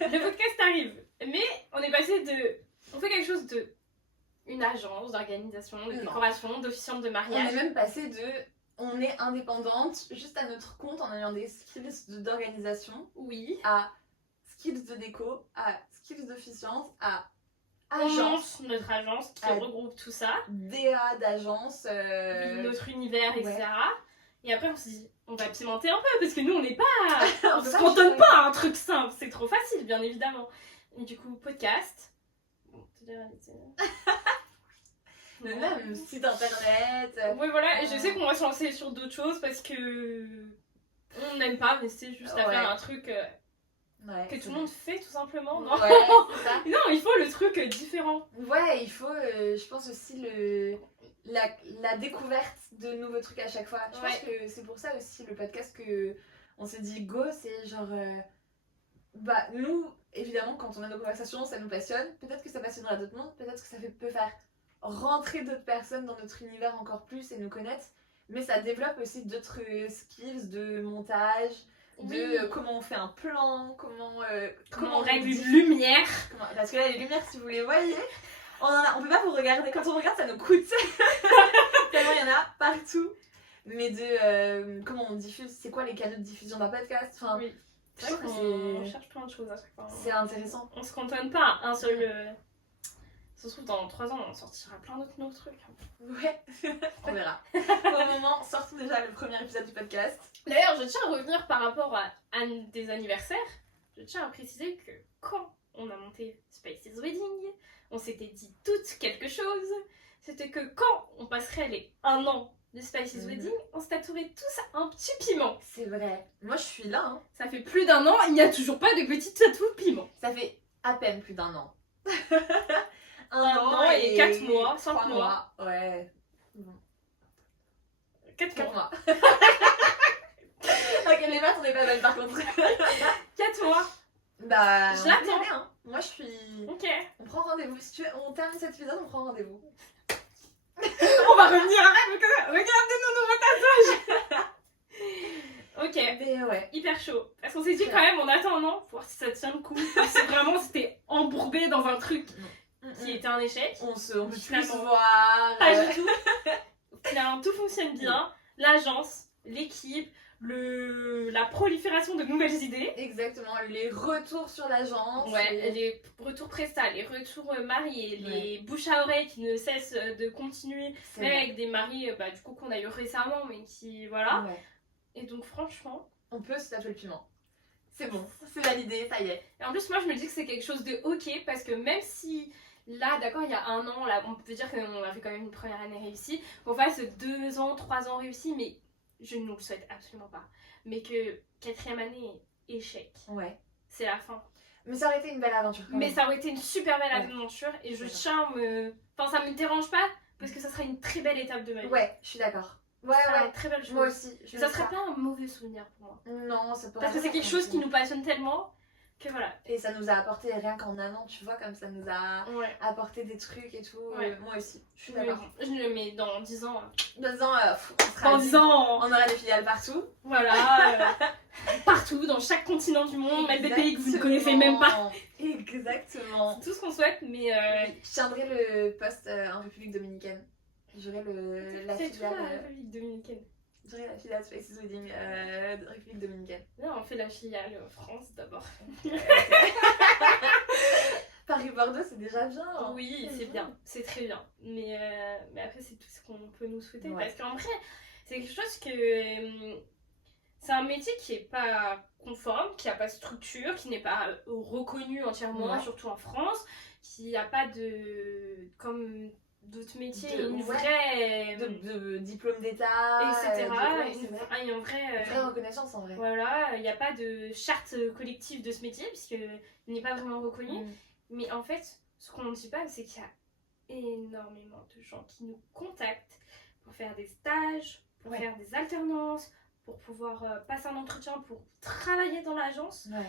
Le podcast arrive. Mais on est passé de. On fait quelque chose de. Une agence d'organisation, de Non. décoration, d'officiante de On mariage. est même passé de. On est indépendante, juste à notre compte en ayant des skills d'organisation, Oui. à skills de déco, à skills d'officiante, à On agence, lance notre agence qui Ah. regroupe tout ça, DA d'agence. notre univers, ouais. etc. Et après, on s'est dit, on va pimenter un peu parce que nous, on n'est pas. On On peut se pas cantonne jouer. pas à un truc simple, c'est trop facile, bien évidemment. Et du coup, podcast. Bon, télé-réalité. Mais même site internet. Oui, voilà, et je sais qu'on va se lancer sur d'autres choses parce que. On n'aime pas rester juste à Ouais. faire un truc Ouais, que c'est tout le monde fait tout simplement, non? Ouais, c'est ça. Non, il faut le truc différent. Ouais, il faut, je pense aussi la découverte de nouveaux trucs à chaque fois. Je pense que c'est pour ça aussi le podcast que on s'est dit go, c'est genre, bah nous, évidemment, quand on a nos conversations, ça nous passionne. Peut-être que ça passionnera d'autres mondes, peut-être que ça peut faire rentrer d'autres personnes dans notre univers encore plus et nous connaître. Mais ça développe aussi d'autres skills de montage, de comment on fait un plan, comment on règle dit- une lumière. Parce que là, les lumières, si vous les voyez, on peut pas vous regarder. Quand on regarde, ça nous coûte. Tellement il y en a partout. Mais de comment on diffuse, c'est quoi les canaux de diffusion d'un podcast, enfin, Oui. je C'est vrai trouve que qu'on cherche plein de choses à chaque fois. c'est intéressant. On se cantonne pas à un seul. Ça se trouve, dans 3 ans, on sortira plein d'autres nouveaux trucs. Ouais, on verra. Pour le moment, sortons déjà le premier épisode du podcast. D'ailleurs, je tiens à revenir par rapport à des anniversaires. Je tiens à préciser que quand on a monté Spices Wedding, on s'était dit toutes quelque chose. C'était que quand on passerait les 1 an de Spices Wedding, on se tatouerait tous un petit piment. C'est vrai. Moi, je suis là. Hein. Ça fait plus d'1 an, il n'y a toujours pas de petit tatou piment. Ça fait à peine plus d'1 an. Un an et 4 mois, 5 3 mois. Ouais. 4 4 mois. mois. Ok, les maths, on est pas bonnes par contre. Qu'à toi. Bah, Je on l'attends. peut y aller, hein. Moi, je suis. Ok. On prend rendez-vous. Si tu veux, on termine cet épisode, on prend rendez-vous. On va revenir, arrête, regardez nos nouveaux tatouages. Ok. Mais ouais. Hyper chaud. Parce qu'on s'est dit Ouais. quand même en attendant, pour voir si ça tient le coup. Si vraiment c'était embourbé dans un truc qui était un échec. On peut plus Finalement. se voir. Pas du tout. Finalement, tout fonctionne bien. L'agence, l'équipe, la prolifération de nouvelles idées. Exactement, les retours sur l'agence. Ouais, les retours Presta, les retours mariés, les bouches à oreille qui ne cessent de continuer, C'est même vrai. avec des maris bah, du coup qu'on a eu récemment, mais qui voilà. Ouais. Et donc franchement, On peut se taper le piment. C'est bon, c'est validé, ça y est. et en plus moi je me dis que c'est quelque chose de ok parce que même si là d'accord il y a un an, là on peut dire qu'on a fait quand même une première année réussie, qu'on fasse 2 ans, 3 ans réussis, mais je ne nous le souhaite absolument pas. Mais que 4e année, échec, Ouais. c'est la fin. Mais ça aurait été une belle aventure quand Mais même. ça aurait été une super belle Ouais. aventure et je C'est tiens à me... Enfin ça me dérange pas parce que ça sera une très belle étape de ma vie. Ouais, je suis d'accord. Ouais, Ça sera ouais. une très belle chose. Moi aussi. Et ça serait pas un mauvais souvenir pour moi. Non, ça peut Parce que c'est quelque chose qui nous passionne tellement que voilà. Et ça nous a apporté rien qu'en un an, tu vois, comme ça nous a Ouais. apporté des trucs et tout. Ouais. Moi aussi, je suis Mais, d'accord. mais dans 10 ans... Dans 10 ans, on sera Dans dit. 10 ans On aura des filiales partout. Voilà. Partout, dans chaque continent du monde, même des pays que vous ne connaissez même pas. Exactement. C'est tout ce qu'on souhaite, mais... Oui, je tiendrai le poste en République Dominicaine. J'aurai la C'est tout filiale. la République Dominicaine. J'aurai la filiale Spices Wedding de République Dominicaine. Non, on fait la filiale France d'abord. Paris-Bordeaux, c'est déjà bien. Hein. Oui, c'est bien, c'est très bien. Mais après, c'est tout ce qu'on peut nous souhaiter. Ouais. Parce qu'en vrai, c'est quelque chose que. C'est un métier qui est pas conforme, qui a pas de structure, qui n'est pas reconnu entièrement, Ouais. surtout en France, qui a pas de. Comme d'autres métiers, De- une ouais. vraie. De diplôme d'État, etc. ouais, c'est vrai. Une vraie. Une vraie reconnaissance en vrai. Voilà, il n'y a pas de charte collective de ce métier, puisqu'il n'est pas vraiment reconnu. Mm. Mais en fait, ce qu'on ne dit pas, c'est qu'il y a énormément de gens qui nous contactent pour faire des stages, pour Ouais. faire des alternances, pour pouvoir passer un entretien, pour travailler dans l'agence. Ouais.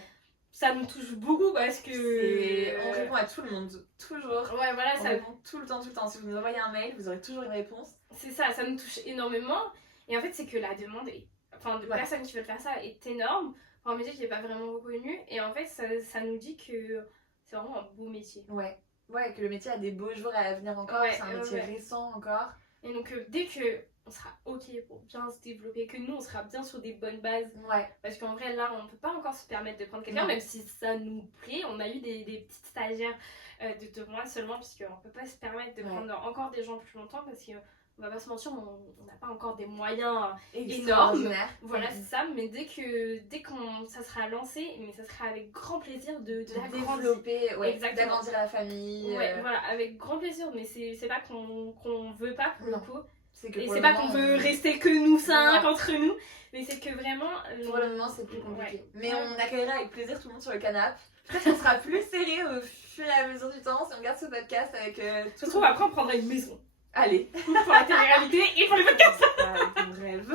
Ça nous touche beaucoup parce que... On répond à tout le monde, toujours. Ouais, voilà, On ça, répond tout le temps. Si vous nous envoyez un mail, vous aurez toujours une réponse. c'est ça, ça nous touche énormément. Et en fait, c'est que la demande est... Enfin, de Ouais. personnes qui veulent faire ça est énorme pour un métier qui n'est pas vraiment reconnu. Et en fait, ça nous dit que c'est vraiment un beau métier. Ouais. Ouais, que le métier a des beaux jours à venir encore. Ouais, c'est un métier ouais. récent encore. Et donc, dès que on sera ok pour bien se développer, que nous, on sera bien sur des bonnes bases, Ouais. parce qu'en vrai, là, on ne peut pas encore se permettre de prendre quelqu'un, Non. même si ça nous plaît. On a eu des petites stagiaires de 2 mois seulement, puisqu'on ne peut pas se permettre de Ouais. prendre encore des gens plus longtemps, parce qu'on va pas se mentir, on n'a pas encore des moyens. Extraordinaire. Voilà, Mhm. c'est ça, mais dès qu'on ça sera lancé, mais ça sera avec grand plaisir de l'agrandir. Développer, ouais, Exactement. d'agrandir la famille. Ouais, voilà, avec grand plaisir, mais c'est pas qu'on veut pas pour Non. le coup. C'est que Et pour c'est le pas moment, qu'on veut on- rester que nous 5 Non. entre nous, mais c'est que vraiment. Pour le moment, c'est plus compliqué. Ouais. Mais Ouais. on accueillera avec plaisir tout le monde sur le canapé. Peut-être qu'on sera plus serré au fur et à mesure du temps si on garde ce podcast avec Je tout. trouve après on prendra une maison Allez. pour la télé-réalité et pour les podcasts. Ah, ton rêve.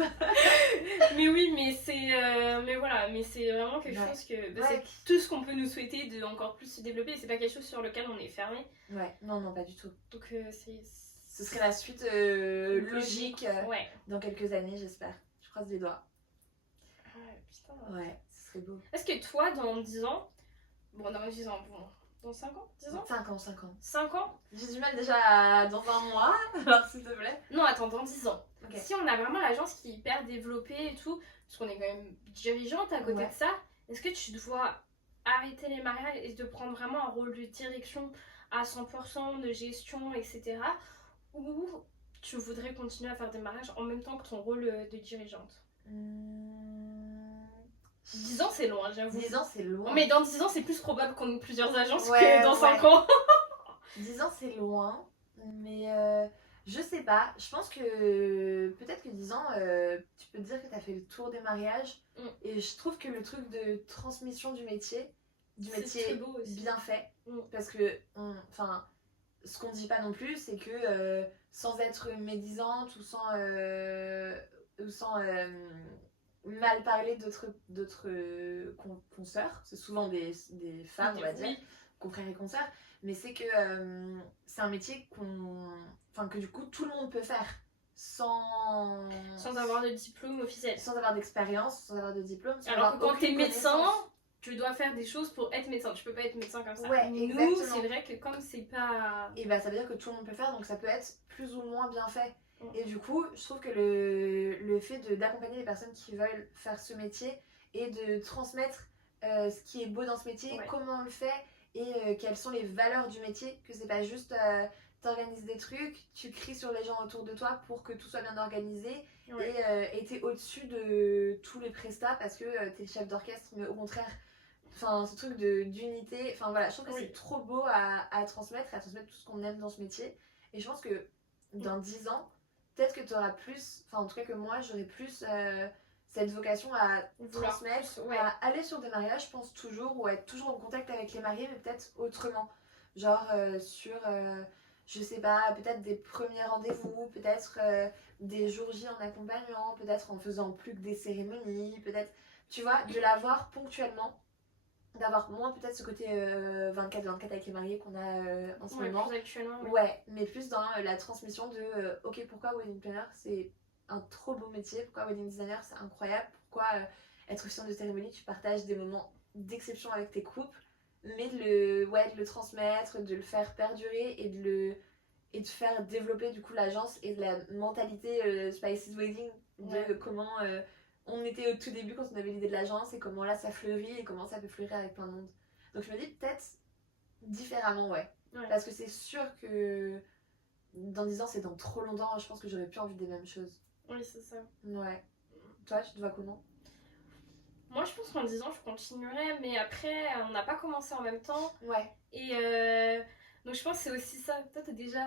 Mais oui, mais c'est mais voilà, mais c'est vraiment quelque Ouais. chose que Ouais. c'est tout ce qu'on peut nous souhaiter de encore plus se développer. Et c'est pas quelque chose sur lequel on est fermé. Ouais, non, pas du tout. Donc c'est Ce serait la suite logique Ouais. dans quelques années, j'espère. Je croise les doigts. Ouais, putain. Ouais, ce serait beau. Est-ce que toi, dans 10 ans, bon, dans 10 ans, bon, dans 5 ans, 10 ans, 5 ans, 5 ans. 5 ans, J'ai du mal déjà dans un mois, alors s'il te plaît. non, attends, dans 10 ans. Ok. Si on a vraiment l'agence qui est hyper développée et tout, parce qu'on est quand même dirigeante à côté Ouais. de ça, est-ce que tu dois arrêter les mariages et de prendre vraiment un rôle de direction à 100%, de gestion, etc. Ou tu voudrais continuer à faire des mariages en même temps que ton rôle de dirigeante? 10 ans, c'est loin, j'avoue. 10 ans, c'est loin. Mais dans 10 ans, c'est plus probable qu'on ait plusieurs agences Ouais, que dans ouais. 5 ans. 10 ans, c'est loin. Mais je sais pas. Je pense que peut-être que 10 ans, tu peux te dire que tu as fait le tour des mariages. Mm. Et je trouve que le truc de transmission du métier C'est très beau aussi. bien fait. Mm. Parce que, ce qu'on dit pas non plus, c'est que sans être médisante ou sans mal parler d'autres consoeurs, c'est souvent des femmes, on va dire, confrères et consoeurs, mais c'est que c'est un métier que du coup tout le monde peut faire sans avoir de diplôme officiel. Sans avoir d'expérience, sans avoir de diplôme. Alors que quand t'es médecin, tu dois faire des choses pour être médecin. Tu peux pas être médecin comme ça. Ouais, nous, exactement. c'est vrai que comme c'est pas... Et bah ça veut dire que tout le monde peut le faire, donc ça peut être plus ou moins bien fait. Ouais. Et du coup, je trouve que le fait d'accompagner les personnes qui veulent faire ce métier et de transmettre ce qui est beau dans ce métier, comment on le fait et quelles sont les valeurs du métier, que c'est pas juste t'organises des trucs, tu cries sur les gens autour de toi pour que tout soit bien organisé et t'es au-dessus de tous les prestats parce que t'es le chef d'orchestre, mais au contraire, ce truc d'unité, je trouve que c'est trop beau à transmettre tout ce qu'on aime dans ce métier. Et je pense que dans 10 ans, peut-être que tu auras plus, en tout cas que moi, j'aurai plus cette vocation à transmettre, à aller sur des mariages, je pense toujours, ou être toujours en contact avec les mariés, mais peut-être autrement. Genre sur, je sais pas, peut-être des premiers rendez-vous, peut-être des jours J en accompagnant, peut-être en faisant plus que des cérémonies, peut-être, tu vois, de l'avoir ponctuellement. D'avoir moins peut-être ce côté 24-24 avec les mariés qu'on a en ce moment. Plus actuellement. Ouais, mais plus dans la transmission de ok, pourquoi wedding planner c'est un trop beau métier, pourquoi wedding designer c'est incroyable, pourquoi être officiant de cérémonie tu partages des moments d'exception avec tes couples, mais de le transmettre, de le faire perdurer et de faire développer du coup l'agence et de la mentalité Spices Wedding, de comment on était au tout début quand on avait l'idée de l'agence et comment là ça fleurit et comment ça peut fleurir avec plein de monde. Donc je me dis peut-être différemment, parce que c'est sûr que dans 10 ans c'est dans trop longtemps, je pense que j'aurais plus envie des mêmes choses. Oui, c'est ça. Ouais. Toi, tu te vois comment? Moi, je pense qu'en 10 ans, je continuerai, mais après, on n'a pas commencé en même temps. Ouais. Et donc, je pense que c'est aussi ça. Toi, t'as déjà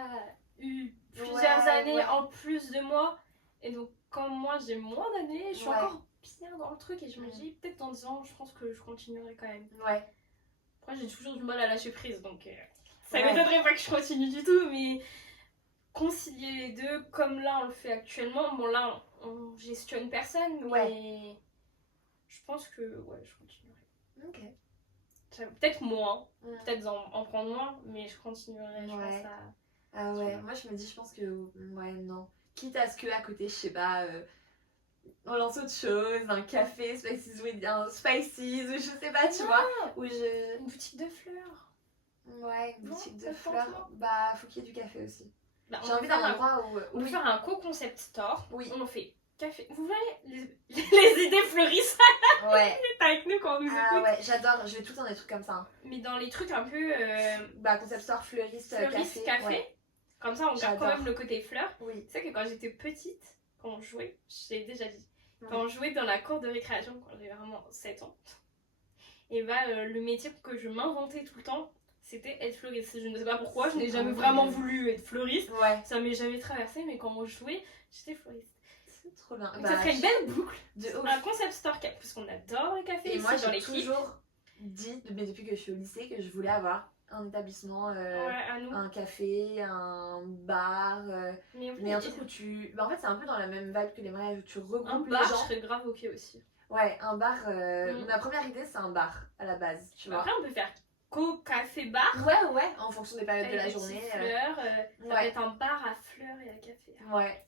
eu plusieurs années en plus de moi. Et donc, comme moi, j'ai moins d'années, je suis encore bien dans le truc. Et je me dis, peut-être dans 10 ans, je pense que je continuerai quand même. Ouais. Après, j'ai toujours du mal à lâcher prise, donc ça m'étonnerait pas que je continue du tout, mais concilier les deux, comme là, on le fait actuellement. Bon, là, on gestionne personne, mais je pense que, je continuerai. Ok. Peut-être moins, peut-être en prendre moins, mais je continuerai, je pense à... Ah ouais, moi je me dis, je pense que, non. Quitte à ce que à côté, je sais pas, on lance autre chose, un café, Spices, un Spices, ou je sais pas, tu vois. Où Une boutique de fleurs. Ouais, une boutique de fleurs. fleurs. Bah, faut qu'il y ait du café aussi. Bah, j'ai envie d'un endroit où... On peut faire un co-concept store. Oui. On fait café. Vous voyez les idées fleurissent. Ouais. Avec nous quand on nous écoute. Ah ouais, j'adore, je vais tout le temps des trucs comme ça. Mais dans les trucs un peu... concept store, fleuriste, café. Ouais. Comme ça, on garde quand même le côté fleurs. Oui. Tu sais que quand j'étais petite, quand on jouait, je l'ai déjà dit, quand on jouait dans la cour de récréation, quand j'avais vraiment 7 ans, et le métier que je m'inventais tout le temps, c'était être fleuriste. Je ne sais pas pourquoi, je n'ai jamais vraiment voulu être fleuriste. Ouais. Ça m'est jamais traversé, mais quand on jouait, j'étais fleuriste. C'est trop bien. Donc ça serait une belle boucle. De un concept store, parce qu'on adore le café. Et moi, j'ai toujours dit, depuis que je suis au lycée, que je voulais avoir un établissement, un café, un bar, mais un truc où tu... en fait, c'est un peu dans la même vibe que les mariages où tu regroupes les gens. Un bar, je serais grave ok aussi. Ouais, un bar... Ma première idée, c'est un bar, à la base, tu vois. Après, on peut faire café-bar. Ouais, en fonction des périodes de la journée. Fleurs, ça va être un bar à fleurs et à café. Ouais.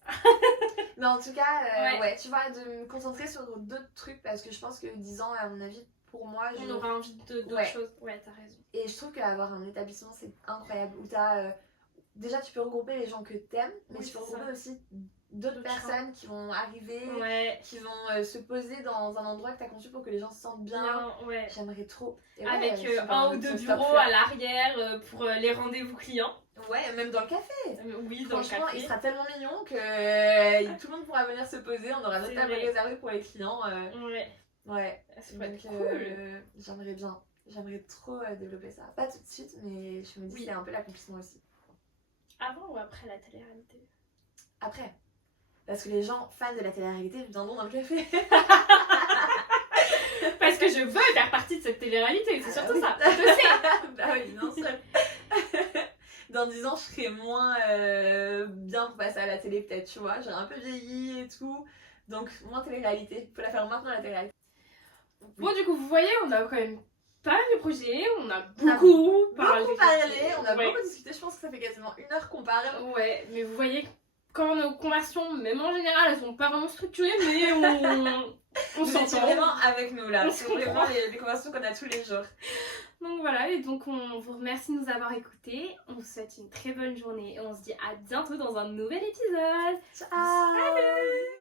Mais en tout cas, tu vois, de me concentrer sur d'autres trucs parce que je pense que 10 ans, à mon avis, pour moi, on aura envie d'autres choses. Ouais, t'as raison. Et je trouve qu'avoir un établissement, c'est incroyable. Où t'as... déjà, tu peux regrouper les gens que t'aimes, mais tu peux regrouper aussi d'autres personnes qui vont arriver, qui vont se poser dans un endroit que t'as conçu pour que les gens se sentent bien. J'aimerais trop. Et avec un ou deux bureaux à l'arrière pour les rendez-vous clients. Ouais, même dans le café. Oui, dans le café. Franchement, il sera tellement mignon que tout le monde pourra venir se poser. On aura notre table réservée pour les clients. Ouais. Ça va être cool. J'aimerais bien. J'aimerais trop développer ça. Pas tout de suite, mais je me dis que c'est un peu l'accomplissement aussi. Avant ou après la télé-réalité? Après. Parce que les gens fans de la télé-réalité viendront dans le café. Parce que je veux faire partie de cette télé-réalité, c'est surtout ça. Je sais. Bah oui, bien sûr. Dans 10 ans, je serai moins bien pour passer à la télé, peut-être, tu vois. J'aurais un peu vieilli et tout. Donc, moins télé-réalité. Faut la faire maintenant, la télé-réalité. Bon, du coup, vous voyez, on a quand même pas mal de projets, on a beaucoup parlé, on a Ouais. beaucoup discuté. Je pense que ça fait quasiment 1 heure qu'on parle. Ouais, mais vous voyez, quand nos conversations, même en général, elles sont pas vraiment structurées, mais on Vous étiez s'entend. vraiment avec nous là. On C'est se vraiment comprend. les conversations qu'on a tous les jours. Donc voilà, et donc on vous remercie de nous avoir écoutés, on vous souhaite une très bonne journée et on se dit à bientôt dans un nouvel épisode. Ciao.